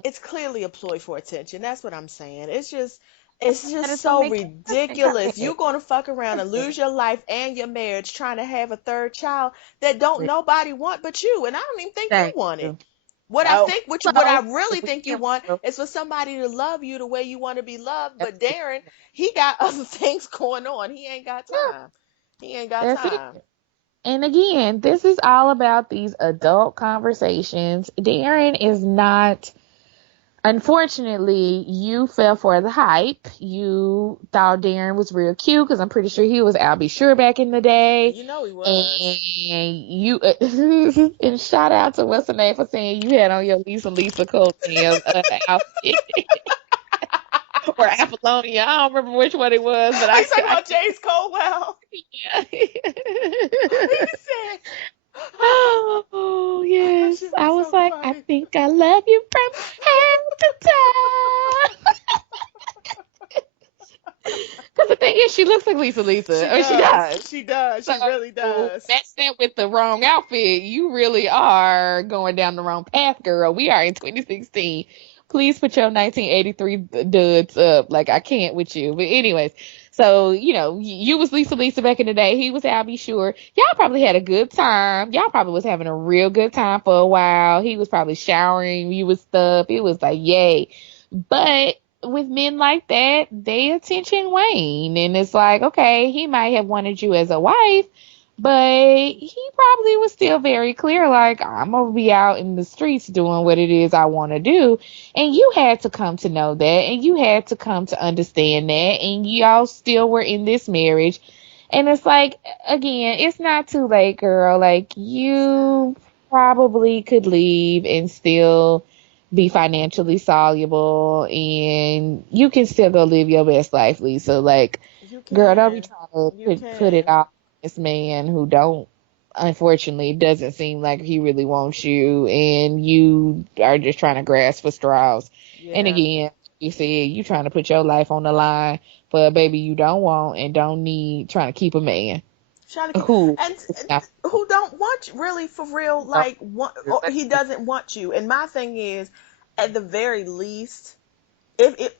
it's clearly a ploy for attention. That's what I'm saying. It's just it don't so make sense. ridiculous. You're gonna fuck around and lose your life and your marriage trying to have a third child that don't nobody want but you. And I don't even think you Thank want it. you. What I Oh, think, what I so really we think you can. want is for somebody to love you the way you want to be loved. But Darren, he got other things going on. He ain't got Yeah, time. He ain't got that's it. time. And again, this is all about these adult conversations. Darren is not, unfortunately, you fell for the hype. You thought Darren was real cute because I'm pretty sure he was Albie Sure back in the day. You know he And was. you, and shout out to what's the name for saying you had on your Lisa coattails outfit. Or Apollonia. I don't remember which one it was, but Are you talking I about James Colwell? yeah. He said, Oh, that yes. shit I was was so like, I funny. think I love you from head to toe. Because the thing is, she looks like Lisa. She Oh, she does. does. She does. She really So, does. match that with the wrong outfit. You really are going down the wrong path, girl. We are in 2016. Please put your 1983 duds up. Like, I can't with you. But anyways, so, you was Lisa back in the day. He was Albie Sure. Y'all probably had a good time. Y'all probably was having a real good time for a while. He was probably showering you with stuff. It was like, yay. But with men like that, they attention wane. And it's like, okay, he might have wanted you as a wife, but he probably was still very clear, like, I'm gonna be out in the streets doing what it is I want to do. And you had to come to know that, and you had to come to understand that, and y'all still were in this marriage. And it's like, again, it's not too late, girl. Like, It's not. you probably could leave and still be financially soluble, and you can still go live your best life, Lisa. Like, You girl, don't be can. trying to You put it can. off this man who don't, unfortunately, doesn't seem like he really wants you, and you are just trying to grasp for straws. And Yeah. again, you said you trying to put your life on the line for a baby you don't want and don't need, trying to keep a man Trying to keep who and is not. who don't want you really for real, like want, or he doesn't want you. And my thing is, at the very least, if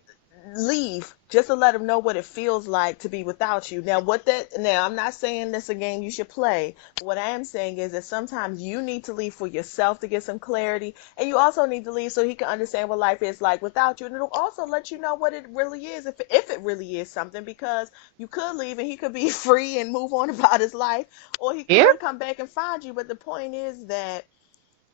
leave just to let them know what it feels like to be without you. Now I'm not saying that's a game you should play, but what I am saying is that sometimes you need to leave for yourself to get some clarity, and you also need to leave so he can understand what life is like without you, and it'll also let you know what it really is, if it really is something, because you could leave and he could be free and move on about his life, or he Yep. could come back and find you. But the point is that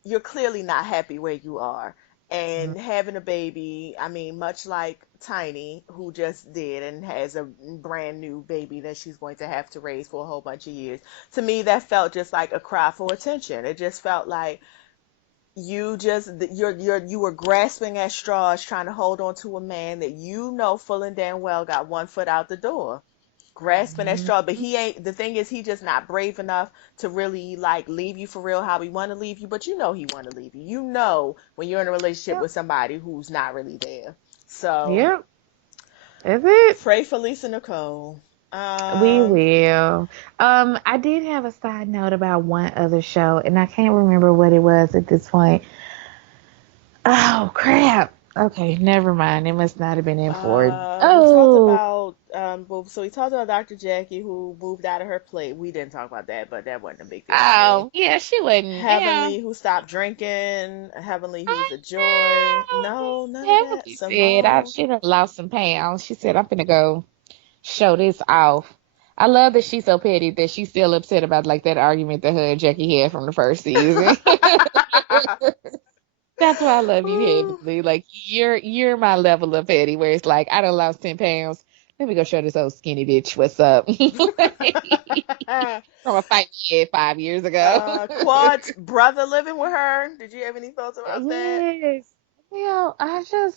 you're clearly not happy where you are. And having a baby, I mean, much like Tiny, who just did and has a brand new baby that she's going to have to raise for a whole bunch of years, to me, that felt just like a cry for attention. It just felt like you were grasping at straws trying to hold on to a man that you know full and damn well got one foot out the door, grasping at Mhm. straw. But he ain't, the thing is, he just not brave enough to really like leave you for real how he want to leave you. But you know he want to leave you. You know when you're in a relationship Yep. with somebody who's not really there. So Yep. That's it. pray for Lisa Nicole. We um will. I did have a side note about one other show, and I can't remember what it was at this point. Oh crap. Okay, never mind. It must not have been important. we talked Oh, about so we talked about Dr. Jackie who moved out of her plate. We didn't talk about that, but that wasn't a big deal to me. oh, yeah, she wasn't. Yeah. Heavenly, who stopped drinking. Heavenly, who's I a joy. No, none of know. that. Heavenly said Simone. she done lost some pounds. She said, I'm finna go show this off. I love that she's so petty that she's still upset about like that argument that her and Jackie had from the first season. That's why I love you, Ooh. Heavenly. Like you're my level of petty, where it's like I done lost 10 pounds. Let me go show this old skinny bitch what's up from a fight we had 5 years ago. Quad's brother living with her. Did you have any thoughts about that? Yes. I just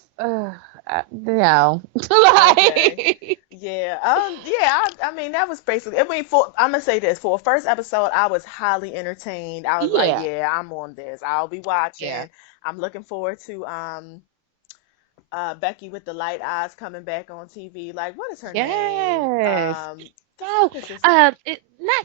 no. Okay. Like Yeah. Yeah. I mean, that was basically. I mean, I'm gonna say this, for a first episode, I was highly entertained. I was like, yeah. yeah, I'm on this. I'll be Yeah. watching. I'm looking forward to Becky with the light eyes coming back on TV. Like, what is her name? Yes. The Oh, fuck is this? not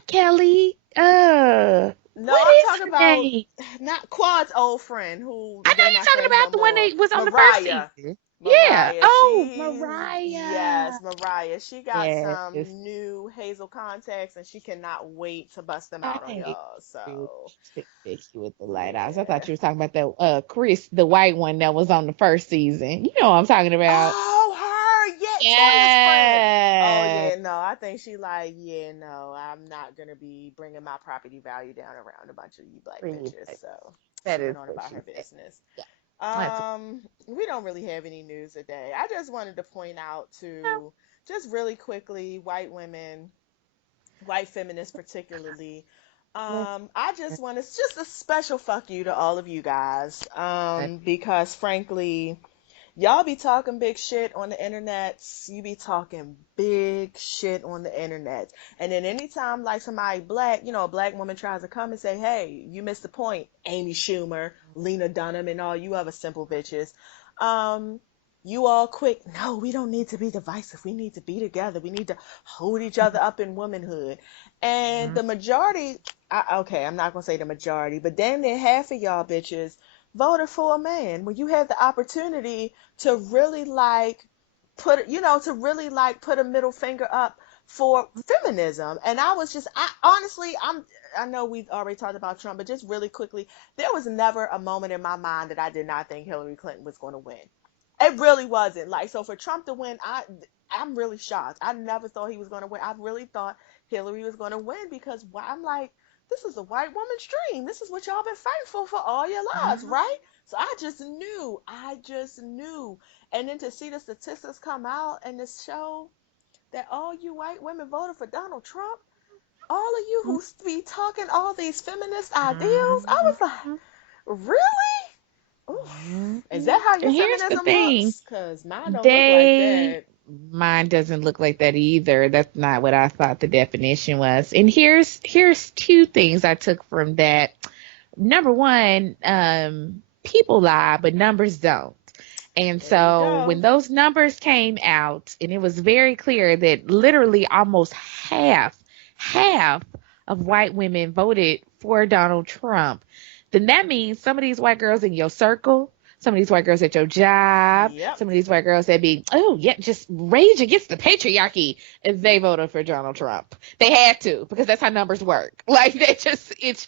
Kelly. No, What I'm is talking her about name? not Quad's old friend, who I know they're you're not talking friends no about the one more. that was on the first Mariah. season. Yeah. Mariah. Oh, She's, Mariah. yes, Mariah. She got Yes. some new hazel contacts and she cannot wait to bust them out on I y'all. agree. So, Becky with the light eyes. I thought yeah. you were talking about that Chris, the white one that was on the first season. You know what I'm talking about. Oh, her, yeah, Toya's friend. Oh, Yeah. yeah, no, I think she like, yeah, no, I'm not gonna be bringing my property value down around a bunch of you black Pretty bitches. much. So That she is went on what about she her said. business. Yeah. That's We don't really have any news today. I just wanted to point out no. to, just really quickly, white women, white feminists particularly. I just want to, just a special fuck you to all of you guys. Because frankly, y'all be talking big shit on the internet. You be talking big shit on the internet. And then anytime like somebody black, a black woman tries to come and say, hey, you missed the point, Amy Schumer, Lena Dunham, and all you other simple bitches. Um, you all quick, no, we don't need to be divisive. We need to be together. We need to hold each other up in womanhood. And Mhm. the majority, okay, I'm not going to say the majority, but damn near half of y'all bitches voted for a man when you had the opportunity to really like to really like put a middle finger up for feminism. And I was just, I honestly, I know we've already talked about Trump, but just really quickly, there was never a moment in my mind that I did not think Hillary Clinton was going to win. It really wasn't. Like, so for Trump to win, I'm really shocked. I never thought he was going to win. I really thought Hillary was going to win, because why, I'm like, this is a white woman's dream. This is what y'all been fighting for all your lives, Mhm. right? So I just knew. And then to see the statistics come out and to show that all you white women voted for Donald Trump, all of you who be talking all these feminist ideals, I was like, Mhm. really? Mhm. Oof. Is that how your And here's the feminism thing. looks? Because mine don't look like They that. Mine doesn't look like that either. That's not what I thought the definition was. And here's two things I took from that. Number one, people lie, but numbers don't. And There you so go. when those numbers came out, and it was very clear that literally almost half of white women voted for Donald Trump, then that means some of these white girls in your circle, some of these white girls at your job, Yep. some of these white girls that be, oh, yeah, just rage against the patriarchy. And they voted for Donald Trump. They had to, because that's how numbers work. Like, they just, it's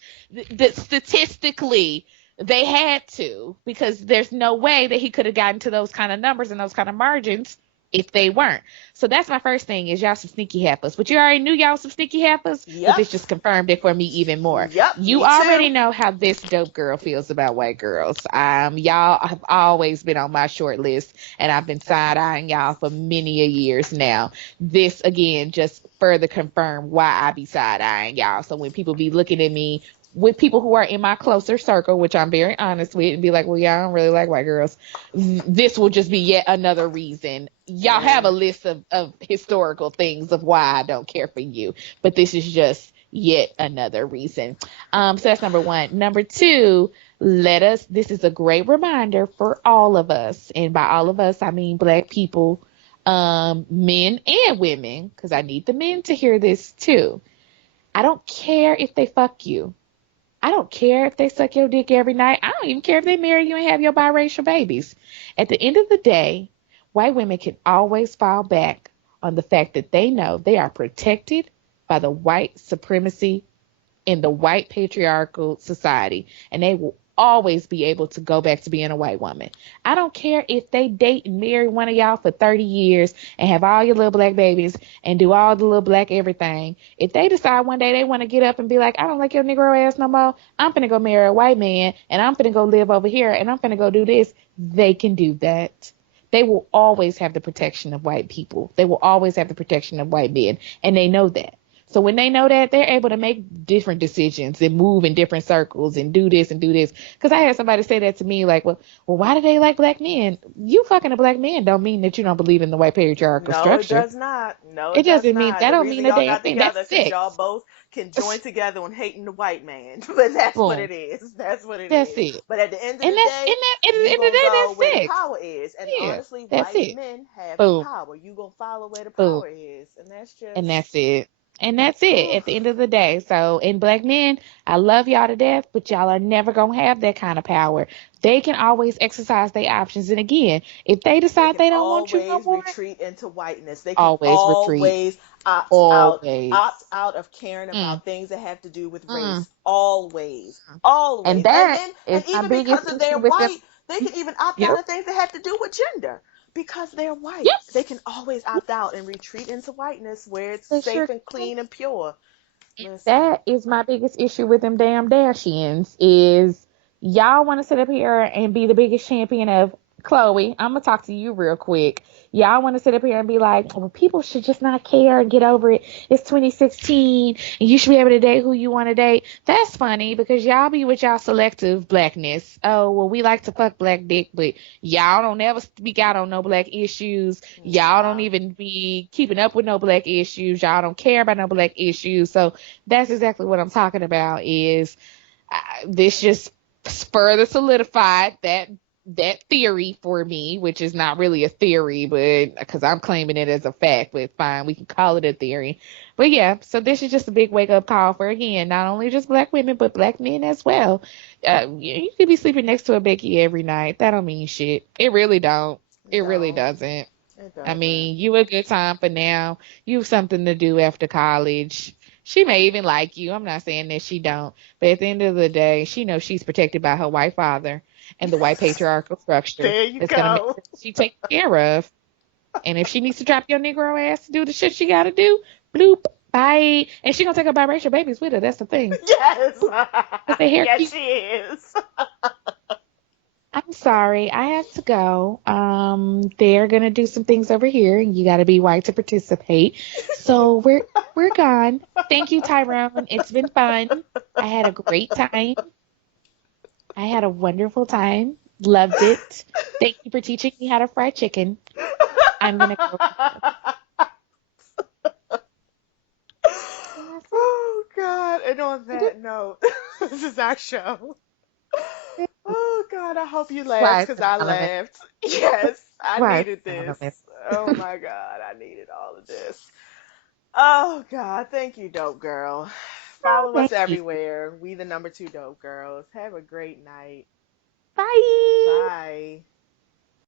statistically, they had to, because there's no way that he could have gotten to those kind of numbers and those kind of margins if they weren't. So that's my first thing is y'all some sneaky heifers. But you already knew y'all some sneaky heifers, but Yep. this just confirmed it for me even more. Yep. You Me already too. know how this dope girl feels about white girls. Y'all have always been on my short list, and I've been side eyeing y'all for many a years now. This again just further confirmed why I be side eyeing y'all. So when people be looking at me with people who are in my closer circle, which I'm very honest with, and be like, well, yeah, I don't really like white girls. This will just be yet another reason. Y'all have a And list of historical things of why I don't care for you, but this is just yet another reason. So that's number one. Number two, this is a great reminder for all of us. And by all of us, I mean black people, men and women, because I need the men to hear this too. I don't care if they fuck you. I don't care if they suck your dick every night. I don't even care if they marry you and have your biracial babies. At the end of the day, white women can always fall back on the fact that they know they are protected by the white supremacy in the white patriarchal society, and they will always be able to go back to being a white woman. I don't care if they date and marry one of y'all for 30 years and have all your little black babies and do all the little black everything. If they decide one day they want to get up and be like, I don't like your Negro ass no more, I'm finna go marry a white man and I'm finna go live over here and I'm finna go do this, they can do that. They will always have the protection of white people. They will always have the protection of white men, and they know that. So when they know that, they're able to make different decisions and move in different circles and do this and do this. Because I had somebody say that to me, like, well, why do they like black men? You fucking a black man don't mean that you don't believe in the white patriarchal no, it structure. does not. No, It it does doesn't mean not. that The don't mean reason a y'all damn got thing. together That's because y'all sex. both can join together on hating the white man. But that's what Boom. it is. That's what it That's is. it. But at the end of And the that's day, and that at the you end of the gonna day, go where that's the sex. power is. And Yeah. honestly, That's white it. men have the Boom. power. You gonna follow where the Boom. power is. And that's And just that's it. And that's it whew. at the end of the day. So, in black men, I love y'all to death, but y'all are never going to have that kind of power. They can always exercise their options. And again, if they They decide can they don't want you no always more, retreat into whiteness. They can always retreat. always opt Always. out of caring Mm, about things that have to do with mm. race. Always, And always. And that then, is and my even because biggest of their issue with them. white, they can even opt out Yep. of things that have to do with gender. Because they're white, Yep. they can always opt out and retreat into whiteness where it's They safe sure and can. clean and pure. And Listen, that is my biggest issue with them damn Dashians is y'all want to sit up here and be the biggest champion of Chloe. I'm gonna talk to you real quick. Y'all want to sit up here and be like, well, people should just not care and get over it. It's 2016 and you should be able to date who you want to date. That's funny because y'all be with y'all selective blackness. Oh, well, we like to fuck black dick, but y'all don't ever speak out on no black issues. Y'all don't nah. even be keeping up with no black issues. Y'all don't care about no black issues. So that's exactly what I'm talking about is this just further solidified that theory for me, which is not really a theory, but because I'm claiming it as a fact, but fine, we can call it a theory. But yeah, so this is just a big wake up call for again, not only just black women, but black men as well. You could be sleeping next to a Becky every night. That don't mean shit. It really don't. It It really don't. doesn't. It I doesn't. mean, you a good time for now. You have something to do after college. She may even like you. I'm not saying that she don't. But at the end of the day, she knows she's protected by her white father and the white patriarchal structure There you that's gonna make go. sure she taken care of. And if she needs to drop your Negro ass to do the shit she gotta do, bloop, bye. And she gonna take her biracial babies with her. That's the thing. Yes. Cause the hair Yes, cute. she is. I'm sorry, I have to go. They're gonna do some things over here, and you gotta be white to participate. So we're gone. Thank you, Tyrone. It's been fun. I had a great time. I had a wonderful time. Loved it. Thank you for teaching me how to fry chicken. I'm gonna go. And that's Oh God. And on that note, this is our show. it. Oh God, I hope you laughed Wise because and I Solomon. laughed. Yes, I Wise needed and this. Solomon. Oh my God, I needed all of this. Oh God, thank you, dope girl. Oh, Follow us thank you. everywhere. We the number two dope girls. Have a great night.